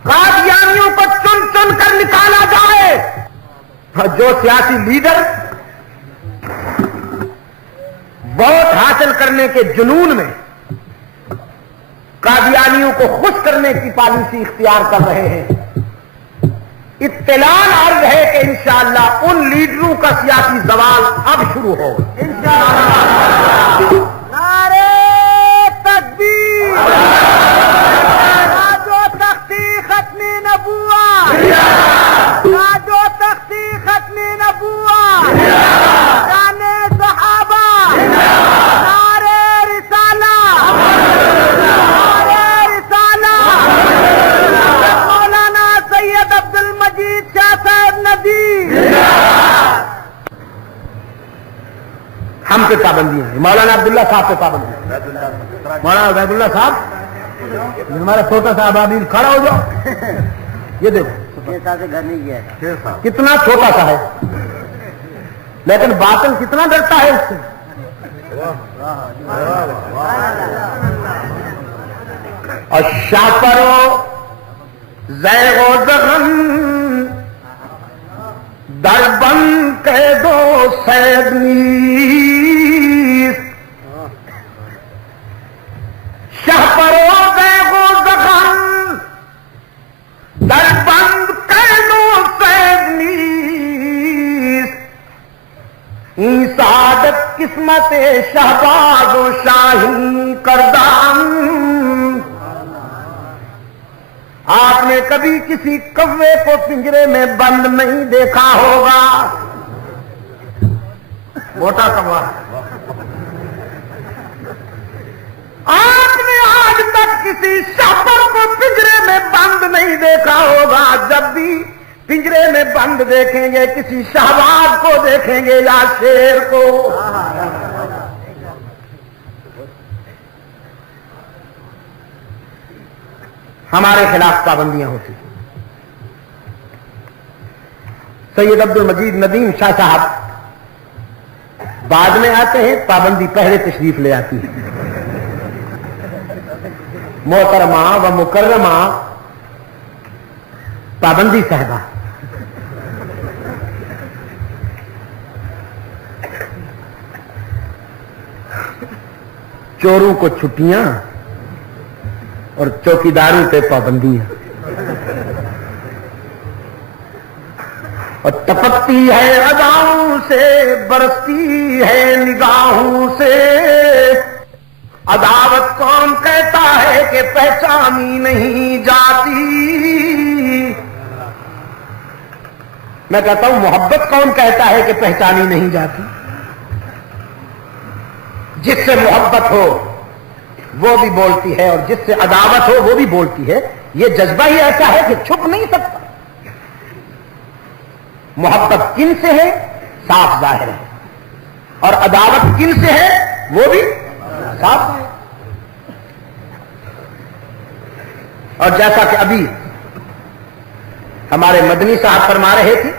قادیانیوں کو چن چن کر نکالا جائے۔ جو سیاسی لیڈر ووٹ حاصل کرنے کے جنون میں قادیانیوں کو خوش کرنے کی پالیسی اختیار کر رہے ہیں، اطلاع عرض ہے کہ انشاءاللہ ان لیڈروں کا سیاسی زوال اب شروع ہوگا انشاءاللہ۔ نعرہ تکبیر، تاج و تختی ختم نبوت، تاج و تختی ختم نبوت، شان صحابہ، نعرہ رسالہ، نعرہ رسالہ، مولانا سید عبد المجید شاہ صاحب ندیم۔ ہم پہ پابندی ہے، مولانا عبداللہ صاحب پہ پابندی ہے، مولانا عبیداللہ صاحب ہمارا چھوٹا سا ابابیل کھڑا ہو جاؤ، یہ دیکھو 6 سال سے گھر نہیں گیا، کتنا چھوٹا سا ہے لیکن باطل کتنا ڈرتا ہے اس سے۔ اور شاہ پرو زیغ و زغن در بند کہہ دو سید نیست، شاہ پرو زیغ و زغن در بند کہہ دو سید نیست، این سعادت قسمت شہباز و شاہی کردام۔ آپ نے کبھی کسی کوے کو پنجرے میں بند نہیں دیکھا ہوگا، موٹا کوا۔ آپ نے آج تک کسی شاپر کو پنجرے میں بند نہیں دیکھا ہوگا، جب بھی پنجرے میں بند دیکھیں گے کسی شہباز کو دیکھیں گے یا شیر کو۔ ہمارے خلاف پابندیاں ہوتی، سید عبد المجید ندیم شاہ صاحب بعد میں آتے ہیں، پابندی پہلے تشریف لے آتی ہے۔ محترمہ و مکرمہ پابندی صاحبہ، چوروں کو چھٹیاں اور چوکیداروں پہ پابندیاں، اور ٹپکتی ہے اداؤں سے، برستی ہے نگاہوں سے، عداوت کون کہتا ہے کہ پہچانی نہیں جاتی، میں کہتا ہوں محبت کون کہتا ہے کہ پہچانی نہیں جاتی۔ جس سے محبت ہو وہ بھی بولتی ہے اور جس سے عداوت ہو وہ بھی بولتی ہے، یہ جذبہ ہی ایسا ہے کہ چھپ نہیں سکتا۔ محبت کن سے ہے صاف ظاہر ہے، اور عداوت کن سے ہے وہ بھی صاف ہے۔ اور جیسا کہ ابھی ہمارے مدنی صاحب فرما رہے تھے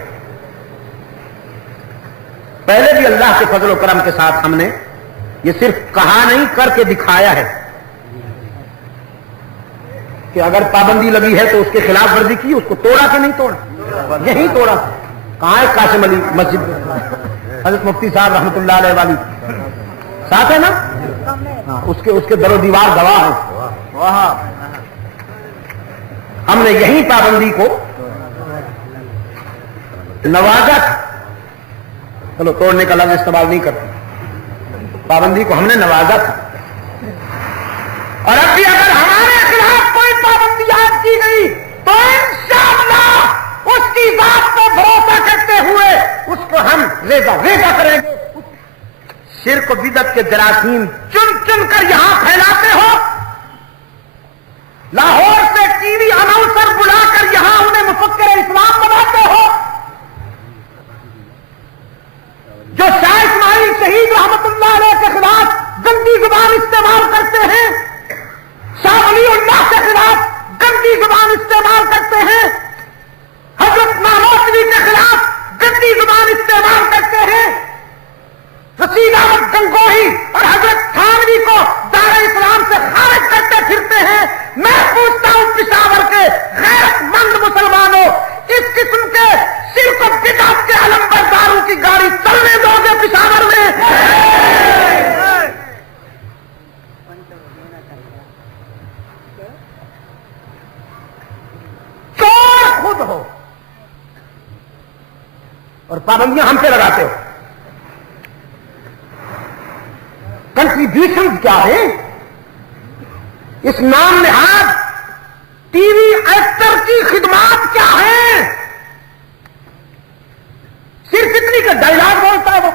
پہلے بھی اللہ کے فضل و کرم کے ساتھ ہم نے یہ صرف کہا نہیں کر کے دکھایا ہے کہ اگر پابندی لگی ہے تو اس کے خلاف ورزی کی، اس کو توڑا کہ نہیں توڑا؟ یہی توڑا۔ کہاں ہے قاسم علی مسجد؟ حضرت مفتی صاحب رحمۃ اللہ علیہ والی ساتھ ہے نا؟ ہاں، اس کے در و دیوار گواہ ہیں۔ ہم نے یہی پابندی کو نوازا تھا، چلو توڑنے کا لفظ استعمال نہیں کرتے، پابندی کو ہم نے نوازا تھا، اور اب بھی اگر ہمارے خلاف کوئی پابندی عائد کی گئی تو انشاءاللہ اس کی ذات پر بھروسہ کرتے ہوئے اس کو ہم ریزہ کریں گے۔ شرک و بدعت کے جراثیم چن چن کر یہاں پھیلاتے ہو، لاہور سے ٹی وی اناؤنسر بلا کر یہاں انہیں مفکر اسلام بناتے ہو، جو شاہ اسماعیل شہید رحمت اللہ علیہ کے خلاف گندی زبان استعمال کرتے ہیں، شاہ ولی اللہ کے خلاف گندی زبان استعمال کرتے ہیں، حضرت نانوتوی کے خلاف گندی زبان استعمال کرتے ہیں، رشید احمد گنگوہی اور حضرت تھانوی کو دار اسلام سے خارج کرتے پھرتے ہیں۔ میں پوچھتا ہوں پشاور کے غیرت مند مسلمانوں، اس قسم کے شرک و بدعت کے علم برداروں کی گاڑی چلنے دو گے پشاور میں؟ چور خود ہو اور پابندیاں ہم پہ لگاتے ہو۔ کنٹریبیوشن کیا ہے؟ اس نام نہاد ٹی وی ایکٹر کی خدمات کیا ہیں؟ صرف اتنی کا ڈائلاگ بولتا ہے وہ،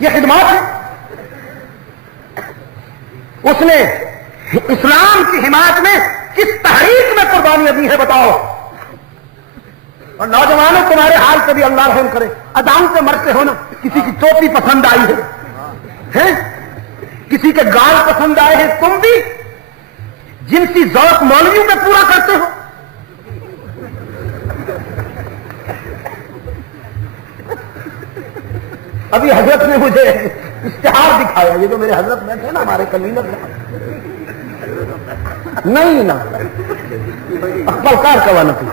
یہ خدمات ہے؟ اس نے اسلام کی حمایت میں کس تحریک میں قربانیاں دی ہے بتاؤ؟ اور نوجوانوں تمہارے حال پہ بھی اللہ رحم کرے، اداؤں پہ مرتے ہو نا، کسی کی ٹوپی پسند آئی ہے، کسی کے گال پسند آئے ہیں، تم بھی جنسی ذوق مولویوں پہ پورا کرتے ہو۔ ابھی حضرت نے مجھے اشتہار دکھایا، یہ جو میرے حضرت میں تھے نا ہمارے کنوینر نہیں نا اقبال کار کا وانا تھی،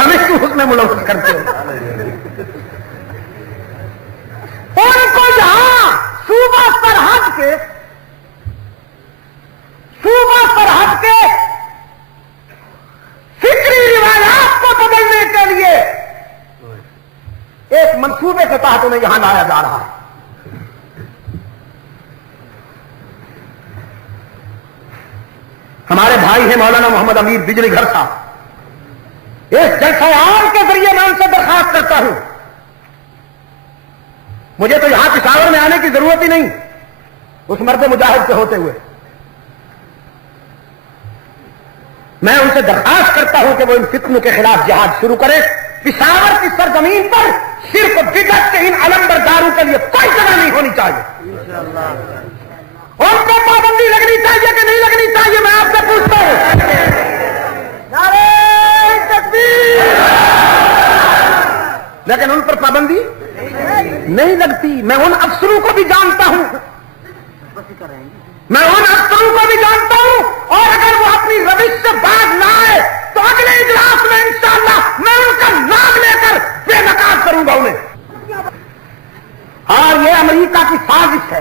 ہمیں کیوں اس میں ملوث کرتے ہو؟ ان کو یہاں صوبہ سرحد کے فکری روایات کو بدلنے کے لیے ایک منصوبے کے تحت انہیں یہاں لایا جا رہا ہے۔ ہمارے بھائی ہیں مولانا محمد امیر بجلی گھر صاحب، اس جلسہ عام کے ذریعے میں ان سے درخواست کرتا ہوں، مجھے تو یہاں پشاور میں آنے کی ضرورت ہی نہیں، اس مرد مجاہد سے ہوتے ہوئے میں ان سے درخواست کرتا ہوں کہ وہ ان فتنوں کے خلاف جہاد شروع کرے۔ پشاور کی سرزمین پر شرک و بدعت کے ان علم برداروں کے لیے کوئی جگہ نہیں ہونی چاہیے۔ ان کو پابندی لگنی چاہیے کہ نہیں لگنی چاہیے، میں آپ سے پوچھتا ہوں؟ نعرہ تکبیر! لیکن ان پر پابندی نہیں لگتی۔ میں ان افسروں کو بھی جانتا ہوں، اور اگر وہ اپنی روش سے باز نہ آئے تو اگلے اجلاس میں انشاءاللہ میں ان کا نام لے کر بے نقاب کروں گا انہیں۔ اور یہ امریکہ کی سازش ہے،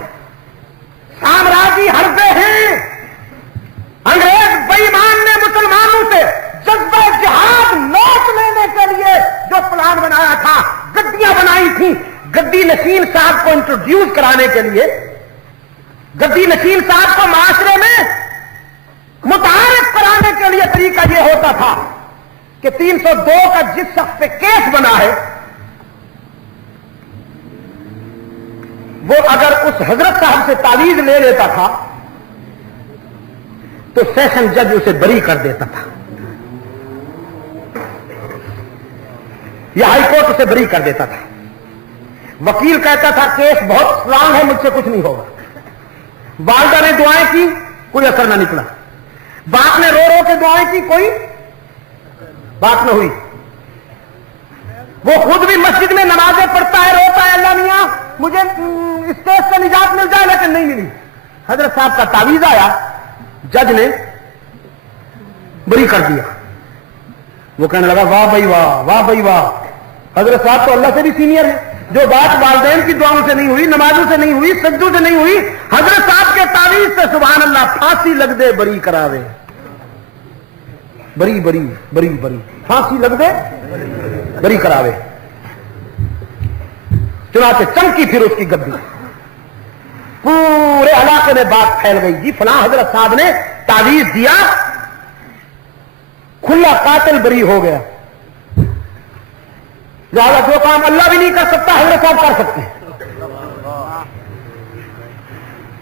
سامراجی حربے ہیں۔ انگریز بے ایمان نے مسلمانوں سے جذبہ جہاد نوٹ لینے کے لیے جو پلان بنایا تھا، گدیاں بنائی تھیں، گدی نشین صاحب کو انٹروڈیوس کرانے کے لیے، گدی نشین صاحب کو معاشرے میں متعارف کرانے کے لیے طریقہ یہ ہوتا تھا کہ 302 کا جس شخص پہ کیس بنا ہے وہ اگر اس حضرت صاحب سے تعویذ لے لیتا تھا تو سیشن جج اسے بری کر دیتا تھا، یا ہائی کورٹ اسے بری کر دیتا تھا۔ وکیل کہتا تھا کیس بہت اسٹرانگ ہے، مجھ سے کچھ نہیں ہوگا، والدہ نے دعائیں کی، کوئی اثر نہ نکلا، باپ نے رو رو کے دعائیں کی، کوئی بات نہ ہوئی، وہ خود بھی مسجد میں نمازیں پڑھتا ہے، روتا ہے اللہ میاں مجھے اسٹیج سے نجات مل جائے، لیکن نہیں ملی۔ حضرت صاحب کا تعویذ آیا، جج نے بری کر دیا۔ وہ کہنے لگا واہ بھائی واہ، واہ بھائی واہ، حضرت صاحب تو اللہ سے بھی سینئر ہے، جو بات والدین کی دعاؤں سے نہیں ہوئی، نمازوں سے نہیں ہوئی، سجدوں سے نہیں ہوئی، حضرت صاحب کے تعویذ سے سبحان اللہ پھانسی لگ دے بری کراوے، بری بری بری بری، پھانسی لگ دے بری کراوے۔ چنانچہ چمکی پھر اس کی گدی، پورے علاقے میں بات پھیل گئی، جی فلاں حضرت صاحب نے تعویذ دیا، کھلا قاتل بری ہو گیا، لہذا جو کام اللہ بھی نہیں کر سکتا حضرت صاحب کر سکتے ہیں۔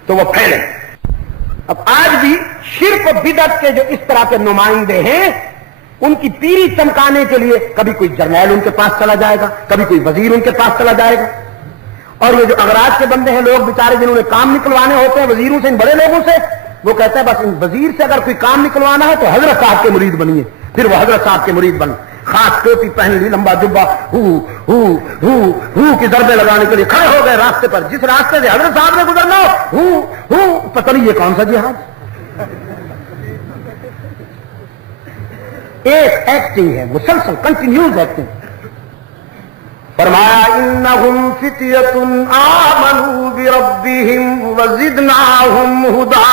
تو وہ پھیلے۔ اب آج بھی شرک و بدعت کے جو اس طرح کے نمائندے ہیں، ان کی پیری چمکانے کے لیے کبھی کوئی جرنیل ان کے پاس چلا جائے گا، کبھی کوئی وزیر ان کے پاس چلا جائے گا، اور یہ جو اغراض کے بندے ہیں، لوگ بیچارے جنہوں نے کام نکلوانے ہوتے ہیں وزیروں سے، ان بڑے لوگوں سے، وہ کہتے ہیں بس ان وزیر سے اگر کوئی کام نکلوانا ہے تو حضرت صاحب کے مرید بنیے، پھر وہ حضرت صاحب کے مرید بن، خاص ٹوپی پہن لی، لمبا جبہ، ہو کی ضربے لگانے کے لیے کھڑے ہو گئے راستے پر، جس راستے سے حضرت صاحب نے گزرنا ہو، پتہ نہیں یہ کون سا جہاد، ایک ایکٹنگ ہے مسلسل، کنٹینیوز ایکٹنگ۔ فرمایا انہم فتیۃ آمنوا بربہم وزدناہم ھدی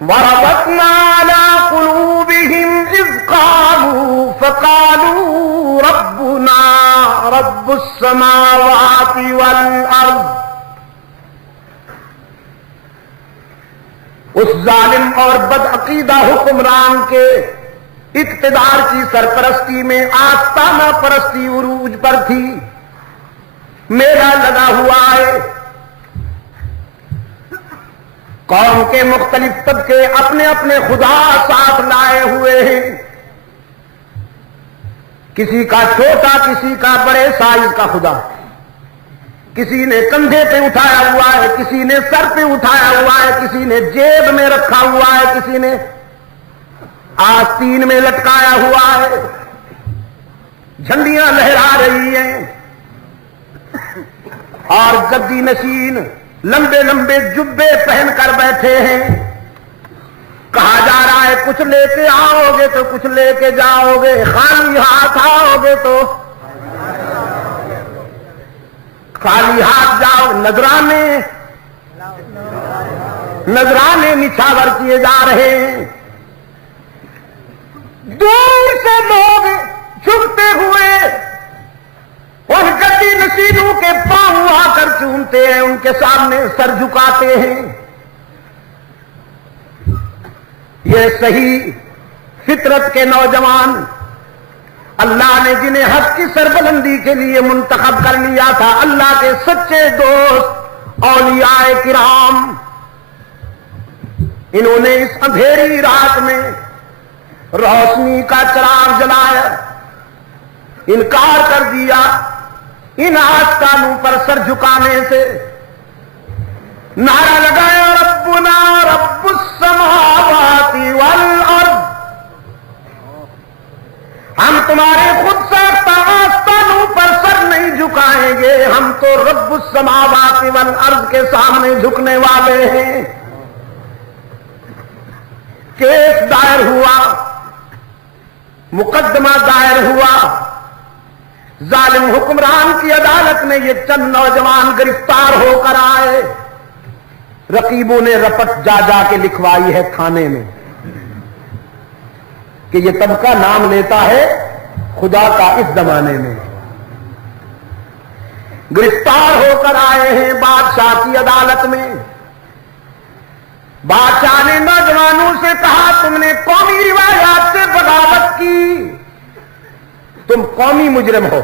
وربطنا علی قلوبہم اذ قاموا فقالوا ربنا رب السماوات والارض۔ اس ظالم اور بدعقیدہ حکمران کے اقتدار کی سرپرستی میں آستانہ پرستی عروج پر تھی، میلہ لگا ہوا ہے، قوم کے مختلف طبقے اپنے اپنے خدا ساتھ لائے ہوئے ہیں، کسی کا چھوٹا کسی کا بڑے سائز کا خدا، کسی نے کندھے پہ اٹھایا ہوا ہے، کسی نے سر پہ اٹھایا ہوا ہے، کسی نے جیب میں رکھا ہوا ہے، کسی نے آستین میں لٹکایا ہوا ہے، جھنڈیاں لہرا رہی ہیں، اور گدی نشین لمبے لمبے جبے پہن کر بیٹھے ہیں، کہا جا رہا ہے کچھ لے کے آؤ گے تو کچھ لے کے جاؤ گے، خالی ہاتھ آؤ گے تو خالی ہاتھ جاؤ۔ نذرانے نچھاور کیے جا رہے ہیں، دور سے لوگ جھکتے ہوئے ان گدی نشینوں کے پاؤں آ کر چومتے ہیں، ان کے سامنے سر جھکاتے ہیں۔ یہ صحیح فطرت کے نوجوان اللہ نے جنہیں حق کی سربلندی کے لیے منتخب کر لیا تھا، اللہ کے سچے دوست اولیاء کرام، انہوں نے اس اندھیری رات میں روشنی کا چراغ جلایا، انکار کر دیا ان آستانوں پر سر جھکانے سے، نعرہ لگایا ربنا رب السماوات والارض، ہم تمہارے خود ساختہ آستانوں پر سر نہیں جھکائیں گے، ہم تو رب السماوات والارض کے سامنے جھکنے والے ہیں۔ کیس دائر ہوا، مقدمہ دائر ہوا، ظالم حکمران کی عدالت میں یہ چند نوجوان گرفتار ہو کر آئے، رقیبوں نے رپٹ جا جا کے لکھوائی ہے تھانے میں کہ یہ طبقہ نام لیتا ہے خدا کا اس زمانے میں، گرفتار ہو کر آئے ہیں بادشاہ کی عدالت میں۔ بادشاہ نے نوجوانوں سے کہا تم نے قومی روایات سے بغاوت کی، تم قومی مجرم ہو،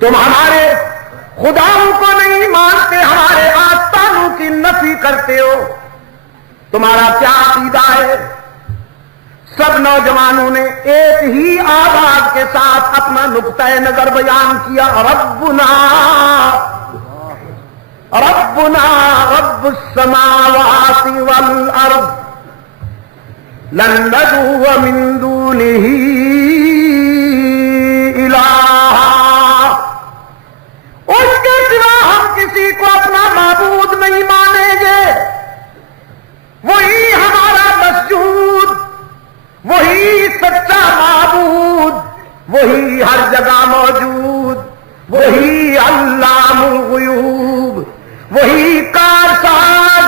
تم ہمارے خداؤں کو نہیں مانتے، ہمارے آستانوں کی نفی کرتے ہو، تمہارا کیا عقیدہ ہے؟ سب نوجوانوں نے ایک ہی آواز کے ساتھ اپنا نقطۂ نظر بیان کیا، ربنا ربنا رب السماوات والارض لن ندعو من دونه الہا، اس کے سوا ہم کسی کو اپنا معبود نہیں مانیں گے، وہی ہمارا مسجود، وہی سچا معبود، وہی ہر جگہ موجود، وہی علام الغیوب، وہی کارساز،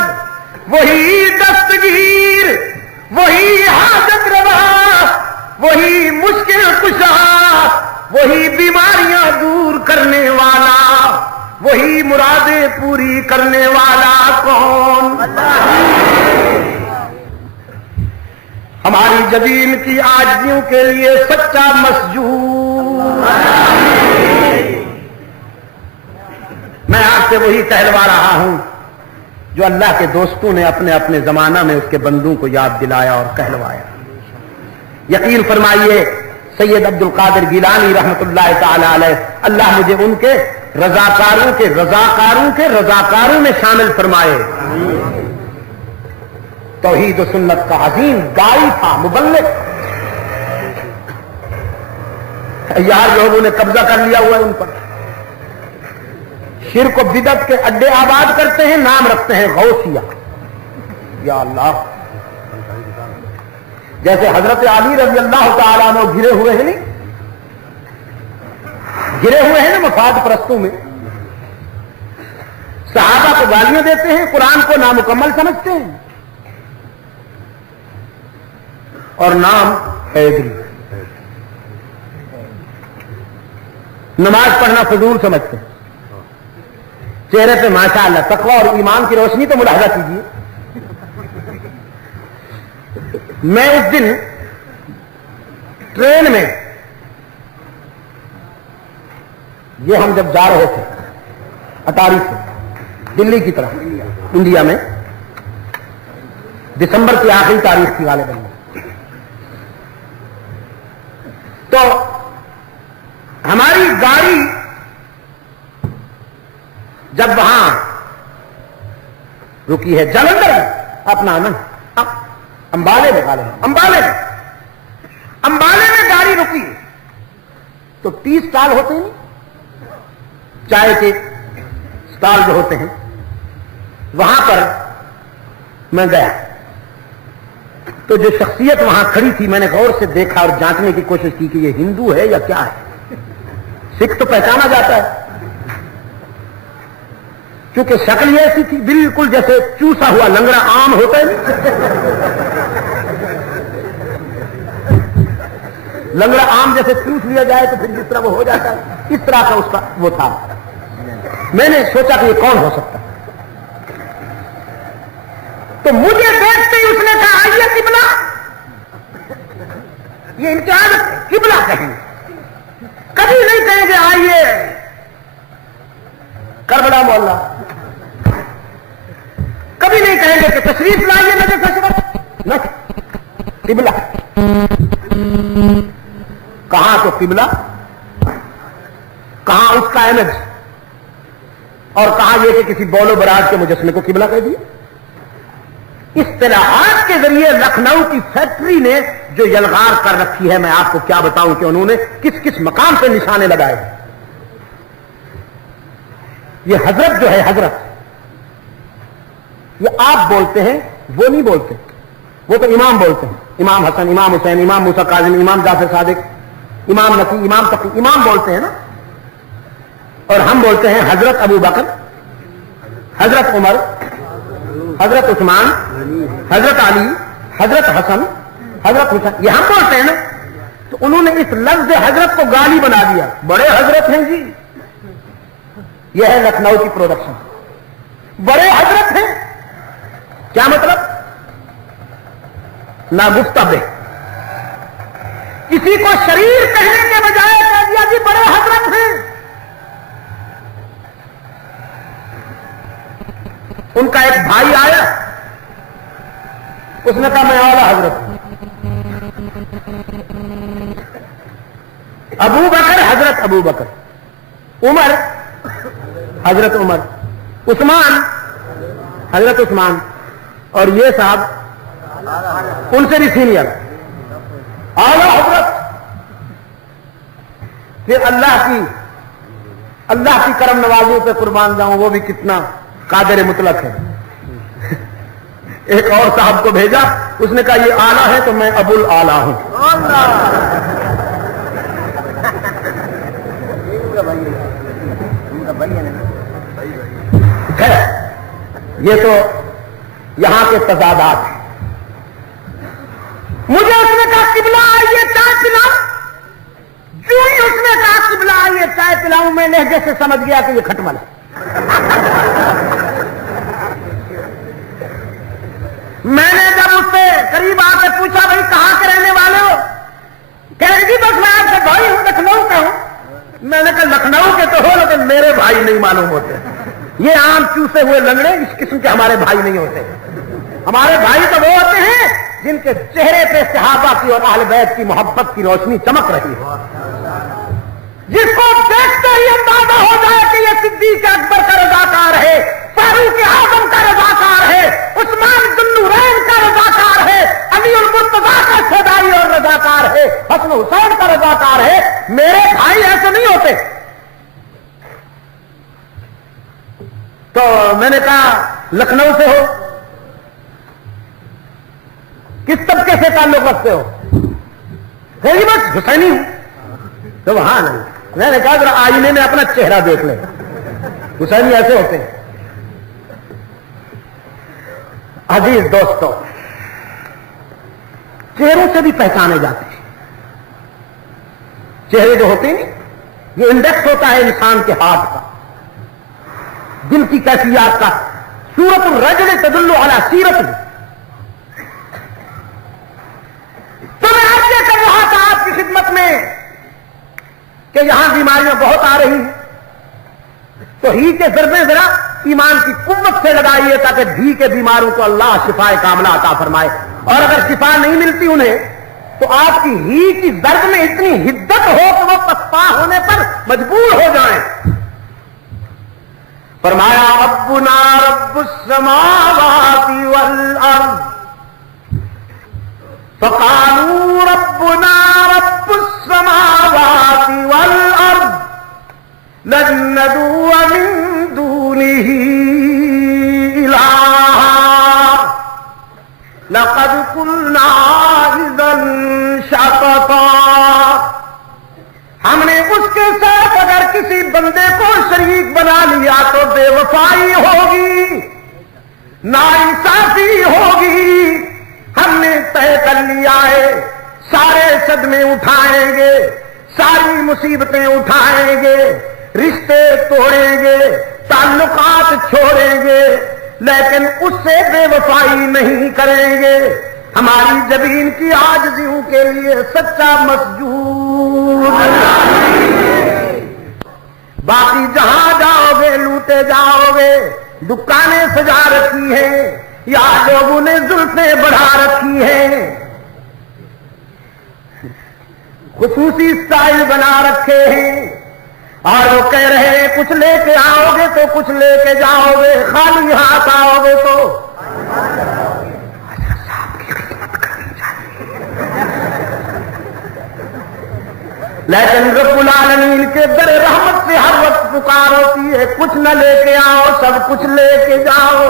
وہی دستگیر، وہی حاجت روا، وہی مشکل کشا، وہی بیماریاں دور کرنے والا، وہی مرادیں پوری کرنے والا کون؟ ہماری جبین کی عاجزیوں کے لیے سچا مسجود۔ میں آپ سے وہی کہلوا رہا ہوں جو اللہ کے دوستوں نے اپنے اپنے زمانہ میں اس کے بندوں کو یاد دلایا اور کہلوایا۔ یقین فرمائیے سید عبد القادر گیلانی رحمت اللہ تعالی علیہ، اللہ مجھے ان کے رضاکاروں میں شامل فرمائے۔ توحید و سنت کا عظیم داعی تھا، مبلغ۔ یار لوگوں نے قبضہ کر لیا ہوا ہے ان پر، شرک و بدعت کے اڈے آباد کرتے ہیں، نام رکھتے ہیں غوثیہ۔ یا اللہ، جیسے حضرت علی رضی اللہ تعالیٰ عنہ گرے ہوئے ہیں، نہیں گرے ہوئے ہیں نا مفاد پرستوں میں، صحابہ کو گالیاں دیتے ہیں، قرآن کو نامکمل سمجھتے ہیں، اور نام حیدری، نماز پڑھنا فضول سمجھتے ہیں، چہرے پہ ماشاء اللہ تقویٰ اور ایمان کی روشنی تو ملاحظہ کیجیے۔ میں اس دن ٹرین میں، یہ ہم جب جا رہے تھے اٹاری سے دلی کی طرف، انڈیا میں، دسمبر کی آخری تاریخ تھی غالباً، تو ہماری گاڑی جب وہاں رکی ہے جلندھر میں، اپنا نا امبالے میں گاڑی رکی، تو 30 سٹال ہوتے ہیں چائے کے سٹال جو ہوتے ہیں، وہاں پر میں گیا تو جو شخصیت وہاں کھڑی تھی، میں نے غور سے دیکھا اور جانچنے کی کوشش کی کہ یہ ہندو ہے یا کیا ہے۔ سکھ تو پہچانا جاتا ہے، کیونکہ شکل یہ ایسی تھی بالکل جیسے چوسا ہوا لنگڑا آم ہوتا ہے، لنگڑا آم جیسے چوس لیا جائے تو پھر جس طرح وہ ہو جاتا ہے، اس طرح کا اس کا وہ تھا۔ میں نے سوچا کہ یہ کون ہو سکتا ہے، تو مجھے دیکھتے ہی اس نے کہا آئیے قبلہ، یہ امتحان قبلہ کہیں گے، کبھی نہیں کہیں گے آئیے کربلا مولا، کبھی نہیں کہیں گے کہ تشریف لائیے نظر تشریف، نہیں، قبلہ۔ کہاں تو قبلہ، کہاں اس کا امیج، اور کہاں یہ کہ کسی بولو براج کے مجسمے کو قبلہ کہہ دیا۔ اصطلاحات کے ذریعے لکھنؤ کی فیکٹری نے جو یلغار کر رکھی ہے، میں آپ کو کیا بتاؤں کہ انہوں نے کس کس مقام پہ نشانے لگائے۔ یہ حضرت جو ہے، حضرت یہ آپ بولتے ہیں، وہ نہیں بولتے، وہ تو امام بولتے ہیں، امام حسن، امام حسین، امام موسیٰ کاظم، امام جعفر صادق، امام نقی، امام تقی، امام بولتے ہیں نا، اور ہم بولتے ہیں حضرت ابو بکر، حضرت عمر، حضرت عثمان، حضرت علی، حضرت حسن، حضرت حسین، یہ ہم بولتے ہیں نا۔ تو انہوں نے اس لفظ حضرت کو گالی بنا دیا، بڑے حضرت ہیں جی، یہ ہے لکھنؤ کی پروڈکشن، بڑے حضرت ہیں، کیا مطلب؟ ناگفتہ، کسی کو شریر کہنے کے بجائے کہہ دیا جی بڑے حضرت ہیں۔ ان کا ایک بھائی آیا، اس نے کہا میں اعلیٰ حضرت ہوں، ابو بکر حضرت ابو بکر، عمر حضرت عمر، عثمان حضرت عثمان، اور یہ صاحب ان سے بھی سینئر اعلی حضرت. پھر اللہ کی کرم نوازی پہ قربان جاؤں، وہ بھی کتنا قادر مطلق ہے. ایک اور صاحب کو بھیجا، اس نے کہا یہ اعلیٰ ہے تو میں ابو الاعلیٰ ہوں. یہ تو یہاں کے تضادات ہیں. مجھے اس نے کہا قبلہ آئیے چائے پلاؤ، جو ہی اس نے کہا قبلہ آئیے چائے پلاؤں، میں لہجے سے سمجھ گیا کہ یہ کھٹمل ہے. میں نے جب اس سے قریب آ کے پوچھا بھائی کہاں کے رہنے والے ہو، کہہ رہی بس میں آپ سے بھائی ہوں، لکھنؤ کا ہوں. میں نے کہا لکھنؤ کے تو ہو لیکن میرے بھائی نہیں معلوم ہوتے. یہ عام چوسے ہوئے لنگڑے اس قسم کے ہمارے بھائی نہیں ہوتے. ہمارے بھائی تو وہ ہوتے ہیں جن کے چہرے پہ صحابہ کی اور اہل بیت کی محبت کی روشنی چمک رہی ہے، جس کو دیکھتے ہی اندازہ ہو جائے کہ یہ صدیق اکبر کا رضاکار ہے، فاروق اعظم کا رضاکار ہے، عثمان ذو النورین کا رضاکار ہے، علی المرتضیٰ کا فدائی اور رضاکار ہے، حسن حسین کا رضاکار ہے. میرے بھائی ایسے نہیں ہوتے. تو میں نے کہا لکھنؤ سے ہو، کس طبقے سے تعلق رکھتے ہو؟ کہیں بس حسینی ہوں. تو وہاں نہیں. میں نے کہا ذرا آئینے میں اپنا چہرہ دیکھ لیں، حسینی ایسے ہوتے ہیں. عزیز دوستو، چہروں سے بھی پہچانے جاتے ہیں. چہرے جو ہوتے ہیں یہ انڈیکس ہوتا ہے انسان کے ہاتھ کا، دل کی کیفیات کا. سورۃ الرجل تدل علی سیرت. تو میں آپ سے کر رہا تھا آپ کی خدمت میں کہ یہاں بیماریاں بہت آ رہی ہیں، تو ہی کے ضربے ذرا ایمان کی قوت سے لگائیے تاکہ بھی کے بیماروں کو اللہ شفا کاملہ عطا فرمائے. اور اگر شفا نہیں ملتی انہیں تو آپ کی ہی کی درد میں اتنی حدت ہو کہ وہ پسپا ہونے پر مجبور ہو جائیں. فرمایا ربنا رب السماوات والارض فقالوا ربنا رب السماوات والارض لن ندعو من دونه الها لقد قلنا اذا شططا. ہم نے اس کے ساتھ اگر کسی بندے کو شریک بنا لیا تو بے وفائی ہوگی، ناانصافی ہوگی. ہم نے طے کر لیا ہے سارے صدمے اٹھائیں گے، ساری مصیبتیں اٹھائیں گے، رشتے توڑیں گے، تعلقات چھوڑیں گے، لیکن اس سے بے وفائی نہیں کریں گے. ہماری زمین کی عاجزیوں کے لیے سچا مسجود. باقی جہاں جاؤ گے لوٹے جاؤ گے. دکانیں سجا رکھی ہیں یا لوگوں نے زلفیں بڑھا رکھی ہیں، خصوصی اسٹائل بنا رکھے ہیں، اور وہ کہہ رہے ہیں کچھ لے کے آؤ گے تو کچھ لے کے جاؤ گے، خالی ہاتھ آؤ گے تو لیکن رب العالمین کے در رحمت سے ہر وقت پکار ہوتی ہے کچھ نہ لے کے آؤ سب کچھ لے کے جاؤ،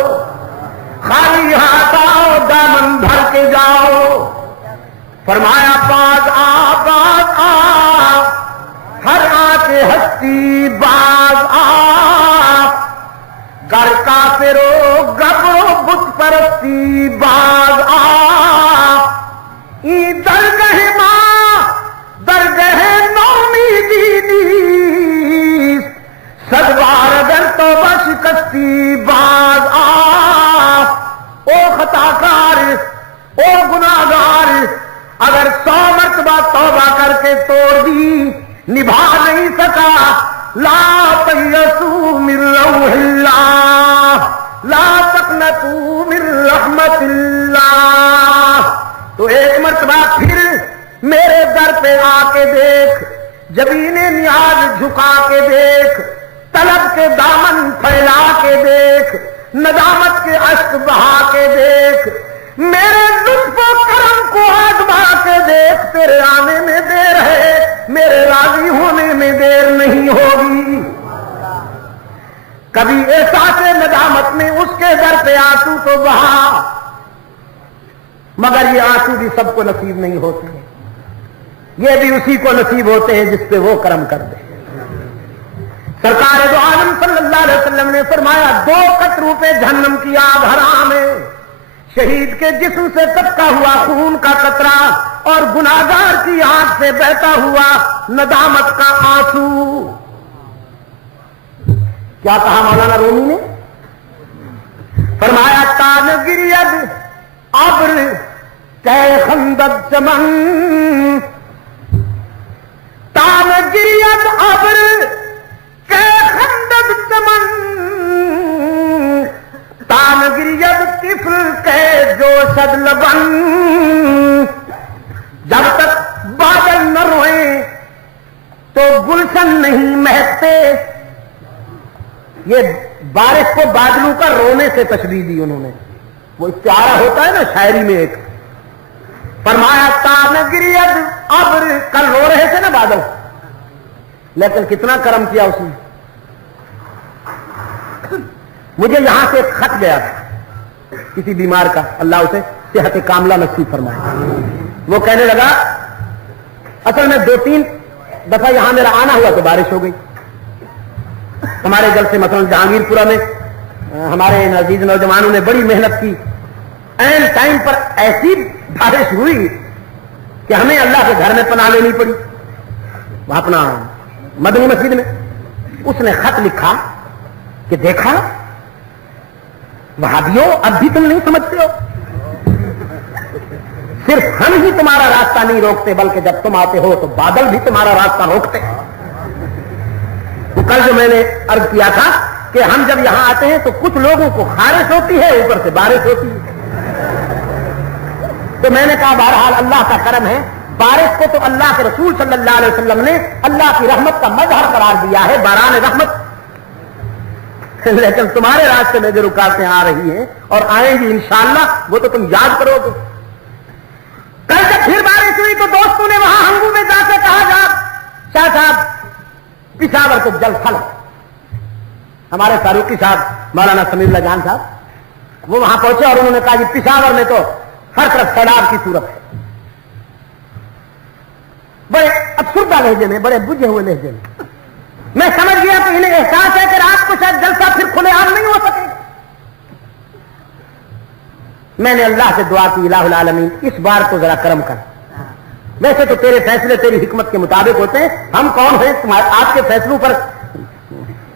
خالی ہاتھ آؤ دامن بھر کے جاؤ. فرمایا باز آ ہر آ کے ہستی باز آ، گر کافرو گبرو بت پرستی باز آ. ای درگہ ماں درگہ نومیدی نیست، صد بار اگر توبہ شکستی باز آ. او خطاکار او گناہگار، اگر 100 مرتبہ توبہ کر کے توڑ دی نبھا نہیں سکا، لا تیسوا من روح اللہ، لا تقنطوا من رحمت اللہ. تو ایک مرتبہ پھر کے دیکھ، جبین نیاز جھکا کے دیکھ، طلب کے دامن پھیلا کے دیکھ، ندامت کے اشک بہا کے دیکھ، میرے لطف و کرم کو آزما کے دیکھ، تیرے آنے میں دیر ہے، میرے راضی ہونے میں دیر نہیں ہوگی۔ کبھی احساس ندامت میں اس کے در پہ آنسو تو بہا، مگر یہ آنسو بھی سب کو نصیب نہیں ہوتے، یہ بھی اسی کو نصیب ہوتے ہیں جس پہ وہ کرم کر دے۔ سرکار دو عالم صلی اللہ علیہ وسلم نے فرمایا 2 قطروں پہ جہنم کی آگ حرام ہے، شہید کے جسم سے ٹپکا ہوا خون کا قطرہ اور گناہگار کی آنکھ سے بہتا ہوا ندامت کا آنسو۔ کیا کہا مولانا رومی نے؟ فرمایا تان گرید ابر کہ خندق چمن، تان گرید ابر کہ خندق چمن، تان گرید طفل کہ جوشد لبن، جب تک بادل نہ روئیں تو گلشن نہیں مہکتے۔ یہ بارش کو بادلوں کا رونے سے تشبیہ دی انہوں نے، وہ استعارہ ہوتا ہے نا شاعری میں ایک۔ فرمایا تان گرید ابر، کل رو رہے تھے نا بادل، لیکن کتنا کرم کیا اس نے۔ مجھے یہاں سے ایک خط گیا تھا کسی بیمار کا، اللہ اسے صحت کاملہ نصیب فرمائے۔ وہ کہنے لگا اصل میں 2-3 دفعہ یہاں میرا آنا ہوا تو بارش ہو گئی، ہمارے جلسے مثلا جہانگیر پورہ میں ہمارے عزیز نوجوانوں نے بڑی محنت کی، عین ٹائم پر ایسی بارش ہوئی کہ ہمیں اللہ کے گھر میں پناہ لینی پڑی، وہ اپنا مدنی مسجد میں۔ اس نے خط لکھا کہ دیکھا وہابیوں اب بھی تم نہیں سمجھتے ہو، صرف ہم ہی تمہارا راستہ نہیں روکتے بلکہ جب تم آتے ہو تو بادل بھی تمہارا راستہ روکتے۔ وہ کل جو میں نے عرض کیا تھا کہ ہم جب یہاں آتے ہیں تو کچھ لوگوں کو خارش ہوتی ہے، اوپر سے بارش ہوتی ہے، تو میں نے کہا بہرحال اللہ کا کرم ہے، بارش کو تو اللہ کے رسول صلی اللہ علیہ وسلم نے اللہ کی رحمت کا مظہر قرار دیا ہے، باران رحمت، لیکن تمہارے راستے میں جو رکاوٹیں آ رہی ہیں اور آئیں گی انشاءاللہ وہ تو تم یاد کرو گے۔ کل جب پھر بارش ہوئی تو دوستوں نے وہاں ہنگو میں جا کے کہا جا شاہ صاحب پشاور کو جل پھل، ہمارے فاروقی صاحب مولانا سمیر اللہ جان صاحب وہ وہاں پہنچے اور انہوں نے کہا کہ پشاور میں تو ہر طرف سیلاب کی صورت ہے، بڑے افسردہ لہجے میں، بڑے بجھے ہوئے لہجے میں۔ میں سمجھ گیا کہ انہیں احساس ہے کہ رات کو شاید جلسہ پھر کھلے عام نہیں ہو سکے۔ میں نے اللہ سے دعا کی الہ العالمین اس بار تو ذرا کرم کر، ویسے تو تیرے فیصلے تیری حکمت کے مطابق ہوتے ہیں، ہم کون ہیں آپ کے فیصلوں پر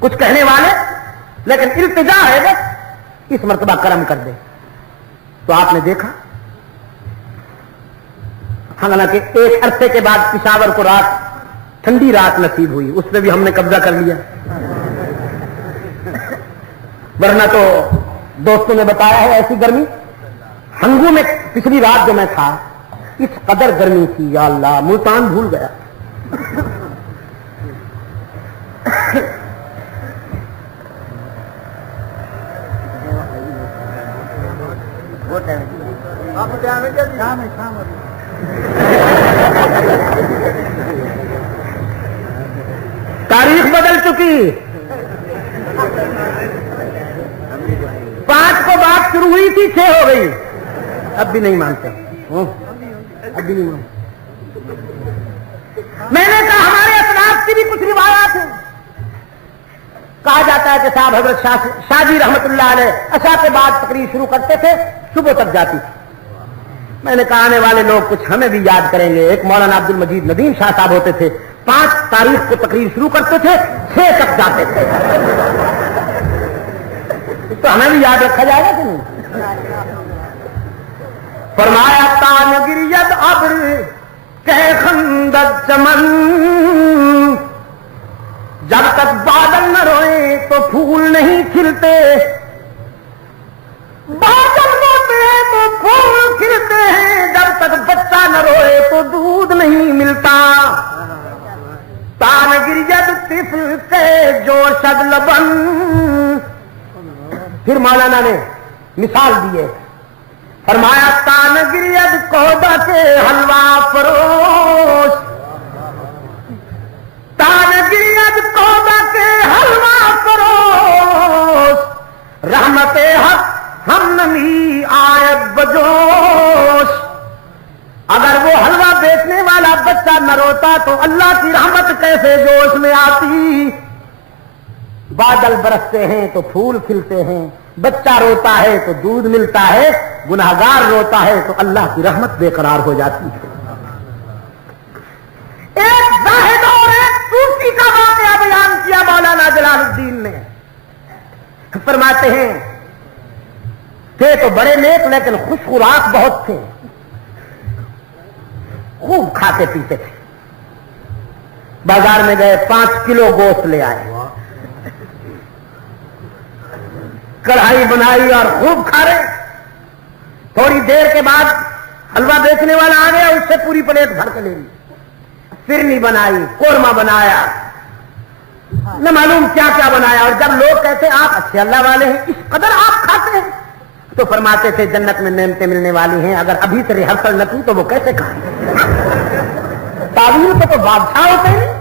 کچھ کہنے والے، لیکن التجا ہے بس اس مرتبہ کرم کر دے۔ تو آپ نے دیکھا حالانکہ ایک عرصے کے بعد پشاور کو رات ٹھنڈی رات نصیب ہوئی، اس پہ بھی ہم نے قبضہ کر لیا، ورنہ تو دوستوں نے بتایا ہے ایسی گرمی۔ ہنگو میں پچھلی رات جو میں تھا اس قدر گرمی تھی، یا اللہ ملتان بھول گیا۔ تاریخ بدل چکی، 5 کو بات شروع ہوئی تھی 6 ہو گئی، اب بھی نہیں مانتے، اب بھی نہیں مانتے۔ میں نے کہا ہمارے اسلاف کی بھی کچھ روایات ہیں، کہا جاتا ہے کہ صاحب حضرت شاہ جی رحمت اللہ علیہ عشاء کے بعد تقریر شروع کرتے تھے، صبح تک جاتی تھی۔ میں نے کہا آنے والے لوگ کچھ ہمیں بھی یاد کریں گے۔ ایک مولانا عبد المجید ندیم شاہ صاحب ہوتے تھے، 5 تاریخ کو تقریر شروع کرتے تھے، 6 تک جاتے تھے، تو ہمیں بھی یاد رکھا جائے گا کہ نہیں؟ فرمایا تان گرید ابر کہ خندق چمن، جب تک بادل نہ روئے تو پھول نہیں کھلتے، بادل روتے ہیں تو پھول کھلتے ہیں، جب تک بچہ نہ روئے تو دودھ نہیں ملتا۔ دل کے جوش لبن. پھر مولانا نے مثال دیے, فرمایا تان گرید کودا کے حلوہ فروش, تان گرید کودا کے حلوہ فروش, رحمت حق ہم نمی آیت بجوش. اگر وہ حلوہ بیچنے والا بچہ نہ روتا تو اللہ کی رحمت کیسے جوش میں آتی. بادل برستے ہیں تو پھول کھلتے ہیں, بچہ روتا ہے تو دودھ ملتا ہے, گنہگار روتا ہے تو اللہ کی رحمت بے قرار ہو جاتی ہے. ایک زاہد اور ایک صوفی کا واقعہ بیان کیا مولانا جلال الدین نے. فرماتے ہیں تھے تو بڑے نیک لیکن خوش خوراک بہت تھے, خوب کھاتے پیتے تھے. بازار میں گئے 5 کلو گوشت لے آئے, کڑھائی بنائی اور خوب کھا رہے. تھوڑی دیر کے بعد حلوہ بیچنے والا آ گیا, اس سے پوری پلیٹ بھر کے لے لی. فرنی بنائی, قورمہ بنایا, نہ معلوم کیا کیا بنایا. اور جب لوگ کہتے آپ اچھے اللہ والے ہیں, اس قدر آپ کھاتے ہیں, تو فرماتے تھے جنت میں نعمتیں ملنے والی ہیں, اگر ابھی سے ریہرسل نہ کی تو وہ کیسے کھائیں. تعویل تو بادشاہ ہوتے ہیں.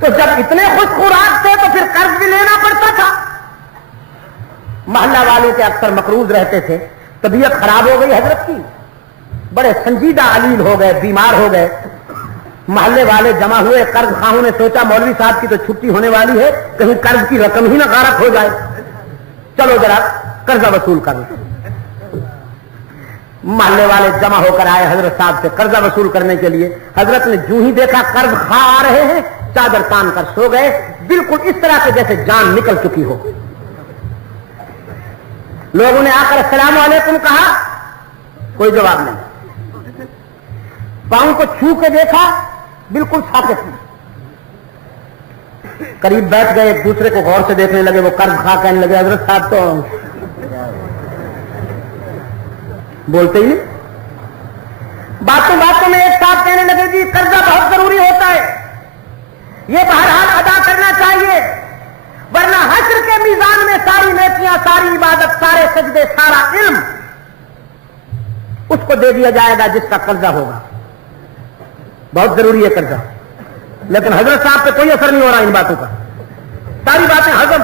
تو جب اتنے خوش خوراک تھے تو پھر قرض بھی لینا پڑتا تھا. محلہ والے کے اکثر مقروض رہتے تھے. طبیعت خراب ہو گئی حضرت کی, بڑے سنجیدہ علیل ہو گئے, بیمار ہو گئے. محلے والے جمع ہوئے, قرض خواہوں نے سوچا مولوی صاحب کی تو چھٹی ہونے والی ہے, کہیں قرض کی رقم ہی نہ غارت ہو جائے, چلو ذرا قرضہ وصول کر لیں. محلے والے جمع ہو کر آئے حضرت صاحب سے قرضہ وصول کرنے کے لیے. حضرت نے جو ہی دیکھا قرض خواہ آ رہے ہیں, چادر تان کر سو گئے, بالکل اس طرح سے جیسے جان نکل چکی ہو. لوگوں نے آ کر السلام علیکم کہا, کوئی جواب نہیں. پاؤں کو چھو کے دیکھا, بالکل ساکت. قریب بیٹھ گئے, ایک دوسرے کو غور سے دیکھنے لگے. وہ قرض خواہ کہنے لگے حضرت صاحب تو بولتے ہی نہیں. باتوں باتوں میں ایک ساتھ کہنے لگے جی قرضہ بہت ضروری ہوتا ہے, یہ بہرحال ادا کرنا چاہیے, ورنہ حشر کے میزان میں ساری نیکیاں, ساری عبادت, سارے سجدے, سارا علم اس کو دے دیا جائے گا جس کا قرضہ ہوگا. بہت ضروری ہے قرضہ. لیکن حضرت صاحب پہ کوئی اثر نہیں ہو رہا ان باتوں کا, ساری باتیں ہضم,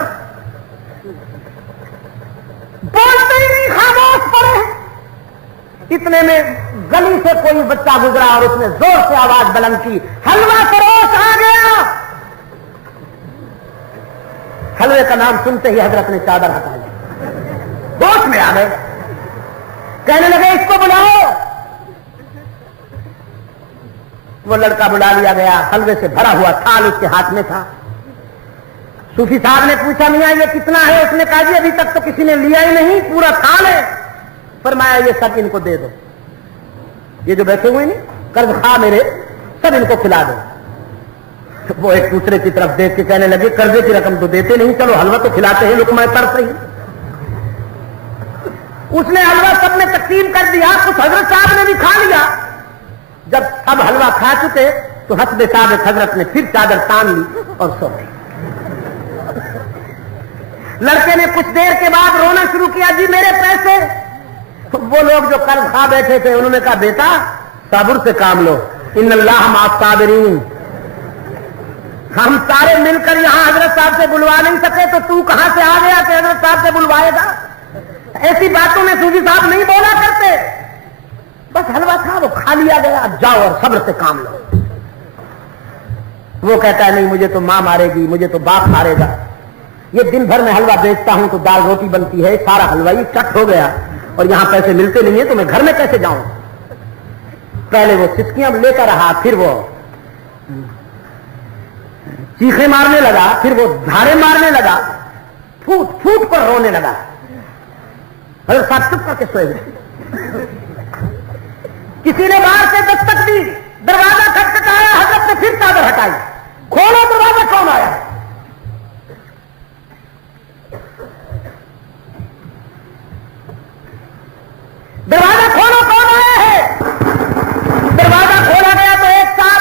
بولتے ہی نہیں, خاموش پڑے. اتنے میں گلی سے کوئی بچہ گزرا اور اس نے زور سے آواز بلند کی, حلوہ فروش آ گیا. حلوے کا نام سنتے ہی حضرت نے چادر ہٹا لی, ہوش میں آ گئے. کہنے لگے اس کو بلاؤ. وہ لڑکا بلا لیا گیا, حلوے سے بھرا ہوا تھال اس کے ہاتھ میں تھا. صوفی صاحب نے پوچھا میاں یہ کتنا ہے؟ اس نے کہا جی ابھی تک تو کسی نے لیا ہی نہیں, پورا تھال ہے. فرمایا یہ سب ان کو دے دو, یہ جو بیٹھے ہوئے نہیں قرض خواہ میرے, سب ان کو کھلا دو. وہ ایک دوسرے کی طرف دیکھ کے کہنے لگے قرضے کی رقم تو دیتے نہیں, چلو حلوہ تو کھلاتے ہیں, لقمہ تر صحیح. اس نے حلوہ سب نے تقسیم کر دیا, کچھ حضرت صاحب نے بھی کھا لیا. جب سب حلوہ کھا چکے تو حسب ثابت حضرت نے پھر چادر تان لی اور سو گئی. لڑکے نے کچھ دیر کے بعد رونا شروع کیا, جی میرے پیسے. وہ لوگ جو قرض کھا بیٹھے تھے انہوں نے کہا بیٹا صبر سے کام لو, ان اللہ مع الصابرین. ہم سارے مل کر یہاں حضرت صاحب سے بلوا نہیں سکے تو تو کہاں سے آ گیا کہ حضرت صاحب سے بلوائے گا؟ ایسی باتوں میں صوفی صاحب نہیں بولا کرتے. بس حلوہ تھا وہ کھا لیا گیا, جاؤ اور صبر سے کام لو. وہ کہتا ہے نہیں مجھے تو ماں مارے گی, مجھے تو باپ مارے گا. یہ دن بھر میں حلوہ بیچتا ہوں تو دال روٹی بنتی ہے, سارا حلوہ ہی چٹ ہو گیا اور یہاں پیسے ملتے نہیں ہیں تو میں گھر میں کیسے جاؤں. پہلے وہ سسکیاں لیتا رہا, پھر وہ چیخے مارنے لگا, پھر وہ دھارے مارنے لگا, پھوٹ پھوٹ کر رونے لگا. حضرت صاحب چپ کر کے سوئے گئے. کسی نے باہر سے دستک دی, دروازہ کھٹکھٹایا, حضرت نے پھر چادر ہٹائی. کھولو دروازہ, کون آیا؟ دروازہ کھولو, کون آیا ہے؟ دروازہ کھولا گیا تو ایک صاحب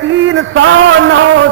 309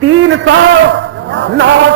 309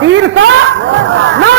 309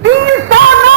309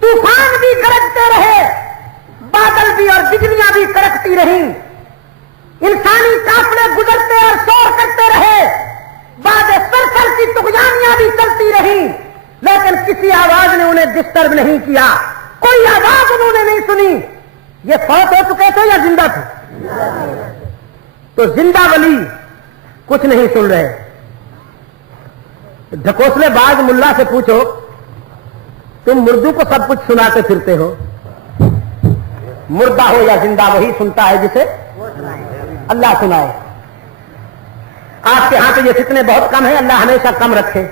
طوفان بھی گرجتے رہے، بادل بھی اور بجلیاں بھی کڑکتی رہیں، انسانی قافلے گزرتے اور شور کرتے رہے، بعد سرسر کی طغیانیاں بھی چلتی رہیں، لیکن کسی آواز نے انہیں ڈسٹرب نہیں کیا، کوئی آواز انہوں نے نہیں سنی۔ یہ فوت ہو چکے تھے یا زندہ تھے؟ تو زندہ ولی کچھ نہیں سن رہے۔ ڈھکوسلے باز ملا سے پوچھو، تم مردوں کو سب کچھ سناتے پھرتے ہو، مردہ ہو یا زندہ وہی سنتا ہے جسے اللہ سنائے۔ آپ کے ہاں تو یہ فتنے بہت کم ہیں، اللہ ہمیشہ کم رکھے،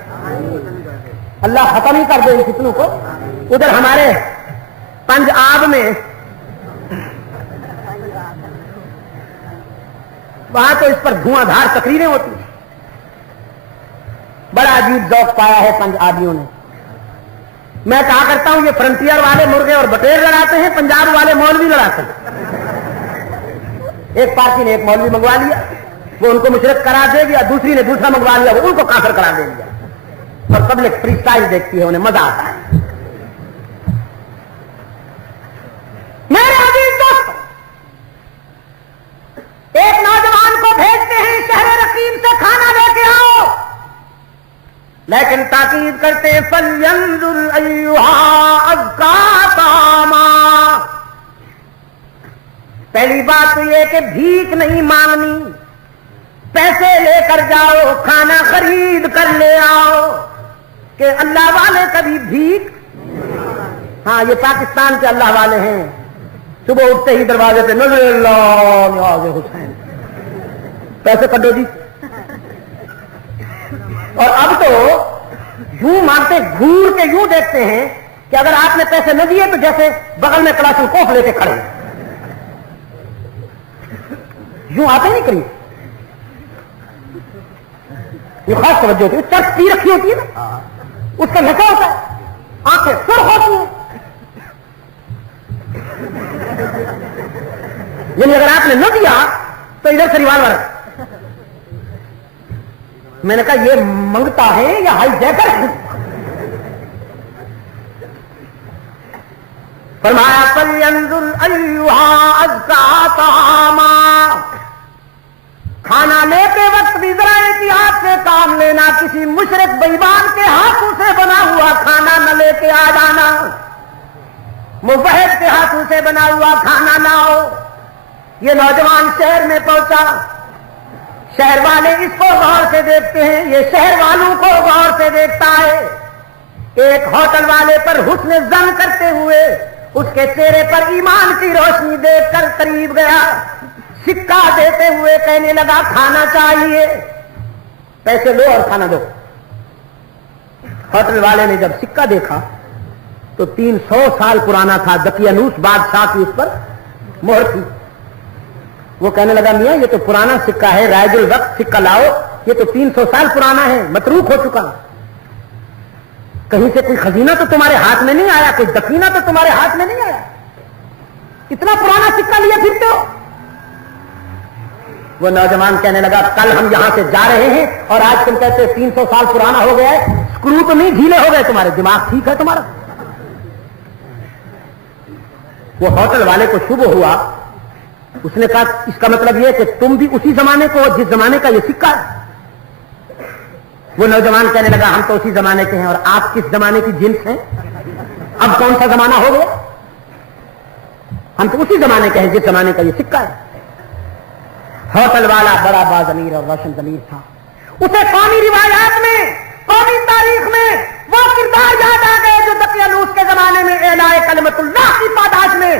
اللہ ختم ہی کر دے ان فتنوں کو۔ ادھر ہمارے پنجاب میں وہاں تو اس پر دھواں دھار تقریریں ہوتی ہیں، بڑا عجیب ذوق پایا ہے پنجابیوں نے۔ میں کہا کرتا ہوں یہ فرنٹیئر والے مرغے اور بٹیر لڑاتے ہیں، پنجاب والے مولوی لڑاتے ہیں۔ ایک پارٹی نے ایک مولوی منگوا لیا، وہ ان کو مشرک کرا دے گیا، دوسری نے دوسرا منگوا لیا، وہ ان کو کافر کرا دے گیا، اور پبلک فری اسٹائل دیکھتی ہے، انہیں مزہ آتا ہے۔ میرے عزیز دوست، ایک نوجوان کو بھیجتے ہیں شہر رقیب سے کھانا لے کے آؤ، لیکن تاکید کرتے ہیں فَلْيَنظُرْ أَيُّهَا أَزْكَىٰ طَعَامًا۔ پہلی بات تو یہ کہ بھیک نہیں مانگنی، پیسے لے کر جاؤ، کھانا خرید کر لے آؤ، کہ اللہ والے کبھی بھیک، ہاں یہ پاکستان کے اللہ والے ہیں، صبح اٹھتے ہی دروازے پہ نظر اللہ نواز حسین، پیسے کڈو جی۔ اور اب تو یوں مانتے گھور کے یوں دیکھتے ہیں کہ اگر آپ نے پیسے نہ دیے تو جیسے بغل میں کلاشنکوف لے کے کھڑے، یوں آتے نہیں قریب۔ یہ خاص توجہ ہوتی ہے، چرچ پی رکھی ہوتی ہے نا، اس کا نشہ ہوتا ہے، آنکھیں سرخ ہوتی ہیں، یعنی اگر آپ نے نہ دیا تو ادھر سے ریوالور۔ میں نے کہا یہ منگتا ہے یا ہائی جیکر ہے؟ فرمایا فَلْيَنظُرْ أَيُّهَا أَزْكَىٰ طَعَامًا۔ کھانا لیتے وقت بھی ذرا احتیاط سے کام لینا، کسی مشرک بیمان کے ہاتھوں سے بنا ہوا کھانا نہ لے کے آ جانا، مبہد کے ہاتھوں سے بنا ہوا کھانا لاؤ۔ یہ نوجوان شہر میں پہنچا، شہر والے اس کو غور سے دیکھتے ہیں، یہ شہر والوں کو غور سے دیکھتا ہے۔ ایک ہوٹل والے پر حسن ظن کرتے ہوئے اس کے چہرے پر ایمان کی روشنی دیکھ کر قریب گیا، سکہ دیتے ہوئے کہنے لگا کھانا چاہیے، پیسے لو اور کھانا دو۔ ہوٹل والے نے جب سکہ دیکھا تو 300 سال پرانا تھا، دقیانوس بادشاہ کی اس پر مہر تھی۔ وہ کہنے لگا میاں یہ تو پرانا سکہ ہے، رائج الوقت سکہ لاؤ، یہ تو 300 سال پرانا ہے، متروک ہو چکا، کہیں سے کوئی خزینہ تو تمہارے ہاتھ میں نہیں آیا، کوئی دفینہ تو تمہارے ہاتھ میں نہیں آیا، اتنا پرانا سکہ لیے پھرتے ہو۔ وہ نوجوان کہنے لگا کل ہم یہاں سے جا رہے ہیں اور آج تم کہتے 300 سال پرانا ہو گیا ہے، اسکرو تو نہیں ڈھیلے ہو گئے تمہارے، دماغ ٹھیک ہے تمہارا؟ وہ ہوٹل والے کو شبہ ہوا، اس نے کہا اس کا مطلب یہ کہ تم بھی اسی زمانے کو جس زمانے کا یہ سکہ ہے؟ وہ نوجوان کہنے لگا ہم تو اسی زمانے کے ہیں، اور آپ کس زمانے کی جنس ہیں؟ اب کون سا زمانہ ہو گیا؟ ہم تو اسی زمانے کے ہیں جس زمانے کا یہ سکہ ہے۔ ہوٹل والا بڑا باضمیر اور روشن ضمیر تھا، اسے قومی روایات میں، قومی تاریخ میں وہ کردار یاد آ گئے جو دقیانوس کے زمانے میں اعلاء کلمت اللہ کی پاداش میں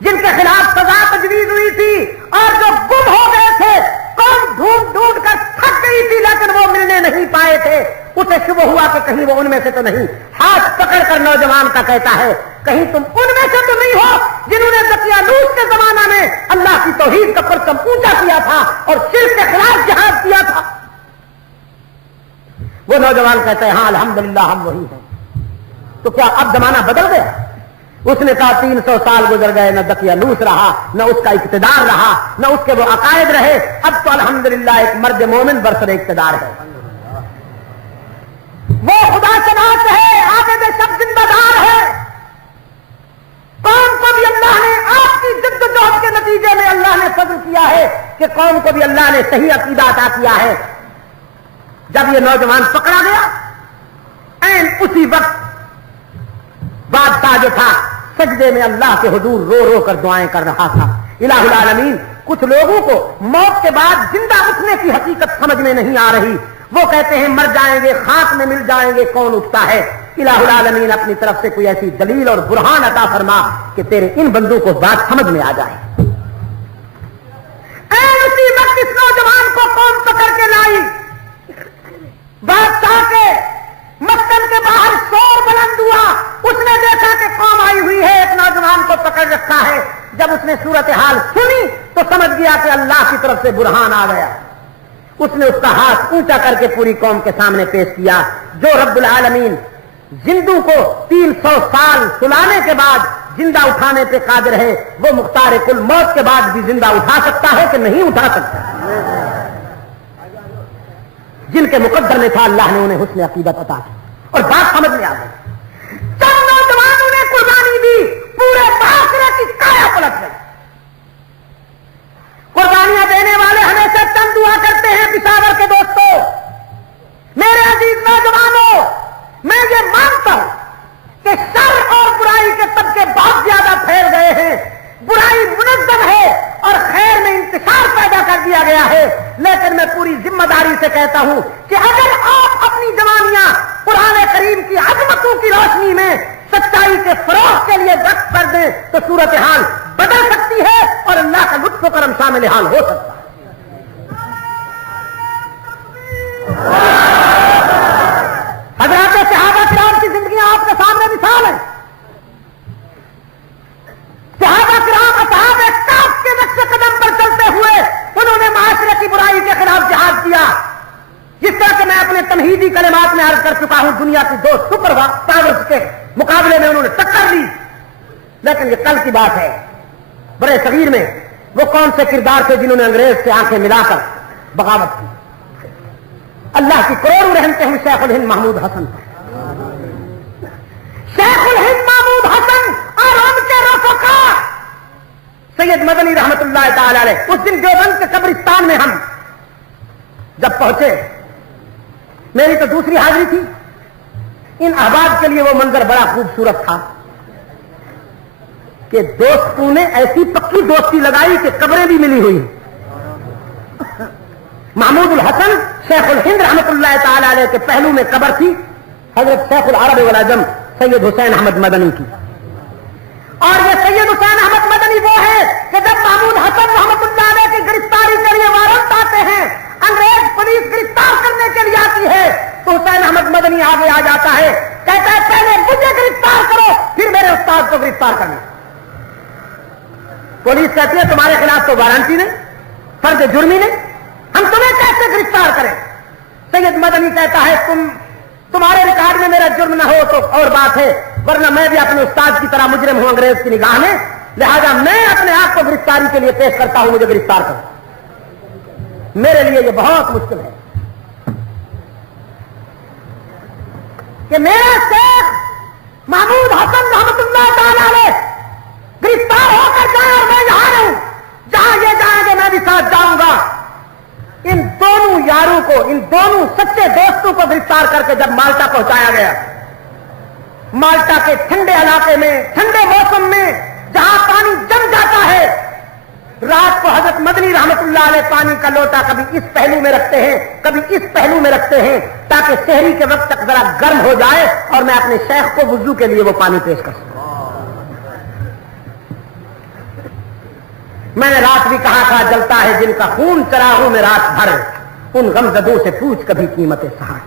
جن کے خلاف سزا تجویز ہوئی تھی اور جو گم ہو گئے تھے، قوم ڈھونڈ ڈھونڈ کر تھک گئی تھی لیکن وہ ملنے نہیں پائے تھے، اسے شبہ ہوا کہ کہیں وہ ان میں سے تو نہیں، ہاتھ پکڑ کر نوجوان کا کہتا ہے کہیں تم ان میں سے تو نہیں ہو جنہوں نے دقیانوس کے زمانہ میں اللہ کی توحید کا پرچم اونچا کیا تھا اور شرک کے خلاف جہاد کیا تھا؟ وہ نوجوان کہتا ہے ہاں الحمدللہ ہم وہی ہیں۔ تو کیا اب زمانہ بدل گیا؟ اس نے کہا 300 سال گزر گئے، نہ دقیانوس رہا، نہ اس کا اقتدار رہا، نہ اس کے وہ عقائد رہے، اب تو الحمدللہ ایک مرد مومن برسر اقتدار ہے، وہ خدا شناس ہے، عابد شب زندہ دار ہے، بھی اللہ نے آپ کی جدوجہد کے نتیجے میں اللہ نے فضل کیا ہے کہ قوم کو بھی اللہ نے صحیح عقیدہ عطا کیا ہے. جب یہ نوجوان پکڑا گیا این اسی وقت بادشاہ جو تھا سجدے میں اللہ کے حضور رو رو کر دعائیں کر رہا تھا. الہ العالمین، کچھ لوگوں کو موت کے بعد زندہ اٹھنے کی حقیقت سمجھ میں نہیں آ رہی. وہ کہتے ہیں مر جائیں گے، خاک میں مل جائیں گے، کون اٹھتا ہے؟ الہ العالمین اپنی طرف سے کوئی ایسی دلیل اور برہان عطا فرما کہ تیرے ان بندوں کو بات سمجھ میں آ جائے. اسی وقت اس نوجوان کو قوم پکڑ کے لائی. بادشاہ کے مسکن کے باہر شور بلند ہوا. اس نے دیکھا کہ قوم آئی ہوئی ہے، ایک نوجوان کو پکڑ رکھا ہے. جب اس نے صورتحال سنی تو سمجھ گیا کہ اللہ کی طرف سے برہان آ گیا. اس نے اس کا ہاتھ اونچا کر کے پوری قوم کے سامنے پیش کیا. جو رب العالمین زندوں کو 300 سال سلانے کے بعد زندہ اٹھانے پہ قادر ہے، وہ مختار کل موت کے بعد بھی زندہ اٹھا سکتا ہے کہ نہیں اٹھا سکتا؟ جن کے مقدر میں تھا اللہ نے انہیں حسن عقیدت عطا کی اور بات سمجھ میں آ گئی. چند نوجوانوں نے قربانی دی، پورے معاشرے کی کایا پلٹ گئی. قربانیاں دینے والے ہمیشہ چند دعا کرتے ہیں. پشاور کے دوستوں، میرے عزیز نوجوانوں، میں یہ مانتا ہوں کہ شر اور برائی کے طبقے بہت زیادہ پھیل گئے ہیں. برائی منظم ہے اور خیر میں انتشار پیدا کر دیا گیا ہے. لیکن میں پوری ذمہ داری سے کہتا ہوں کہ اگر آپ اپنی جوانیاں قرآن کریم کی عظمتوں کی روشنی میں سچائی کے فروغ کے لیے وقف کر دیں تو صورتحال بدل سکتی ہے اور اللہ کا لطف و کرم شامل حال ہو سکتا ہے. حضرات صحابہ کرام کی زندگیاں آپ کے سامنے مثال ہیں. صحابہ کرام اصحاب کہف کے نقش قدم پر چلتے ہوئے انہوں نے معاشرے کی برائی کے خلاف جہاد کیا. جس طرح کہ میں اپنے تمہیدی کلمات میں عرض کر چکا ہوں، دنیا کی 2 سپر پاورز کے مقابلے میں انہوں نے ٹکر لی. لیکن یہ کل کی بات ہے. بڑے صغیر میں وہ کون سے کردار تھے جنہوں نے انگریز سے آنکھیں ملا کر بغاوت کی؟ اللہ کی کروڑوں رحمتیں ہیں شیخ الہند محمود حسن پر. شیخ الہند محمود حسن اور ان کے رفقا سید مدنی رحمت اللہ تعالی علیہ. اس دن دیوبند کے قبرستان میں ہم جب پہنچے، میری تو دوسری حاضری تھی. ان احباب کے لیے وہ منظر بڑا خوبصورت تھا کہ دوستوں نے ایسی پکی دوستی لگائی کہ قبریں بھی ملی ہوئی. محمود الحسن شیخ الہند رحمت اللہ تعالی علیہ کے پہلو میں قبر تھی حضرت شیخ العرب والعجم سید حسین احمد مدنی کی. اور یہ سید حسین احمد مدنی وہ ہے کہ جب محمود حسن رحمت اللہ علیہ کی گرفتاری کے لیے وارنٹ آتے ہیں، انگریز پولیس گرفتار کرنے کے لیے آتی ہے، تو حسین احمد مدنی آگے آ جاتا ہے، کہتا ہے پہلے مجھے گرفتار کرو پھر میرے استاد کو گرفتار کرنا. پولیس کہتی ہے تمہارے خلاف تو وارنٹ ہی نہیں، فرض جرمی نہیں، ہم تمہیں کیسے گرفتار کریں؟ سید مدنی کہتا ہے تمہارے ریکارڈ میں میرا جرم نہ ہو تو اور بات ہے، ورنہ میں بھی اپنے استاد کی طرح مجرم ہوں انگریز کی نگاہ میں، لہذا میں اپنے آپ کو گرفتاری کے لیے پیش کرتا ہوں، مجھے گرفتار کرو. میرے لیے یہ بہت مشکل ہے کہ میرا شیخ محمود حسن رحمت اللہ تعالی علیہ گرفتار ہو کر جائے اور میں یہاں رہوں، جہاں یہ جائیں گے میں بھی ساتھ جاؤں گا. ان دونوں یاروں کو، ان دونوں سچے دوستوں کو گرفتار کر کے جب مالٹا پہنچایا گیا، مالٹا کے ٹھنڈے علاقے میں، ٹھنڈے موسم میں جہاں پانی جم جاتا ہے، رات کو حضرت مدنی رحمت اللہ علیہ پانی کا لوٹا کبھی اس پہلو میں رکھتے ہیں کبھی اس پہلو میں رکھتے ہیں تاکہ شہری کے وقت تک ذرا گرم ہو جائے اور میں اپنے شیخ کو وضو کے لیے وہ پانی پیش کر سکوں. میں نے رات بھی کہا تھا جلتا ہے جن کا خون چراغوں میں رات بھر، ان غمزدوں سے پوچھ کبھی قیمت سہار.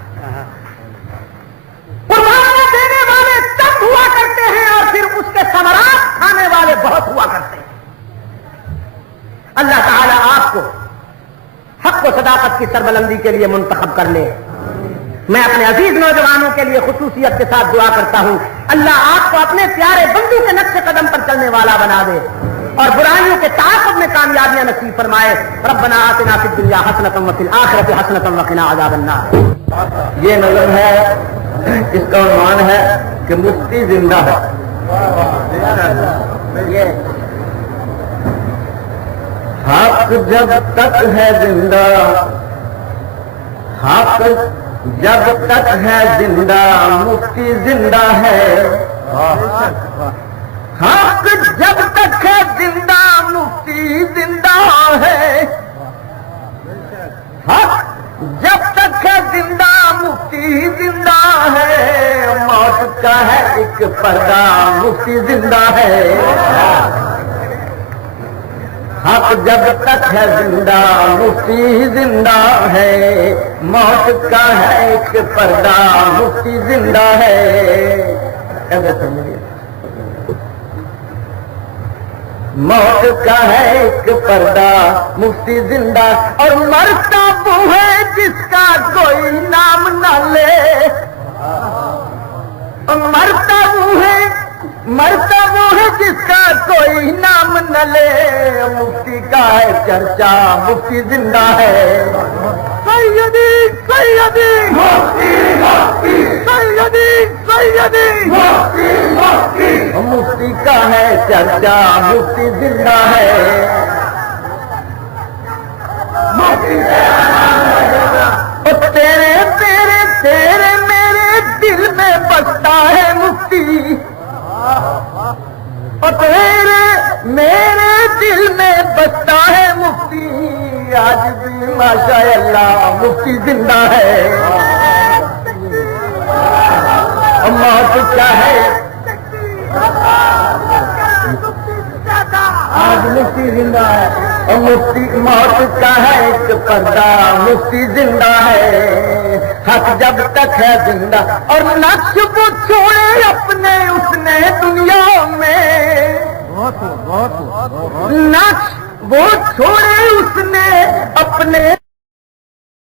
قربانیاں دینے والے چند ہوا کرتے ہیں اور پھر اس کے ثمرات کھانے والے بہت ہوا کرتے ہیں. اللہ تعالیٰ آپ کو حق و صداقت کی سربلندی کے لیے منتخب کر لے. میں اپنے عزیز نوجوانوں کے لیے خصوصیت کے ساتھ دعا کرتا ہوں، اللہ آپ کو اپنے پیارے بندوں کے نقش قدم پر چلنے والا بنا دے اور برائیوں کے تعاقب میں کامیابیاں نصیب فرمائے. ربنا آتنا فی الدنیا حسنۃ وفی الآخرۃ حسنۃ وقنا عذاب النار. یہ نظم ہے، اس کا عنوان ہے کہ مفتی زندہ ہے. حق جب تک ہے زندہ، حق جب تک ہے زندہ مفتی زندہ ہے، حق جب تک ہے زندہ مفتی زندہ ہے، حق جب تک ہے زندہ مفتی زندہ ہے، موت کا ہے ایک پردہ مفتی زندہ ہے، حق جب تک ہے زندہ مفتی زندہ ہے، موت کا ہے ایک پردہ مفتی زندہ ہے، موت کا ہے ایک پردہ مفتی زندہ، اور مرتا وہ ہے جس کا کوئی نام نہ لے، مرتا وہ ہے جس کا کوئی نام نہ لے، مفتی کا ہے چرچا مفتی زندہ ہے، سیدی سیدی مفتی مفتی سیدی سیدی مفتی مفتی، مفتی کا ہے چرچا مفتی زندہ ہے، تیرے تیرے تیرے میرے دل میں بستا ہے مفتی، تیرے میرے دل میں بستا ہے مفتی، آج بھی ماشاء اللہ مفتی زندہ ہے، موت کیا ہے آج مفتی زندہ ہے، مفتی موت کا ہے ایک پردہ مفتی زندہ ہے، حق جب تک ہے زندہ، اور نقش وہ چھوڑے اپنے اس نے دنیا میں، نقش وہ چھوڑے اس نے اپنے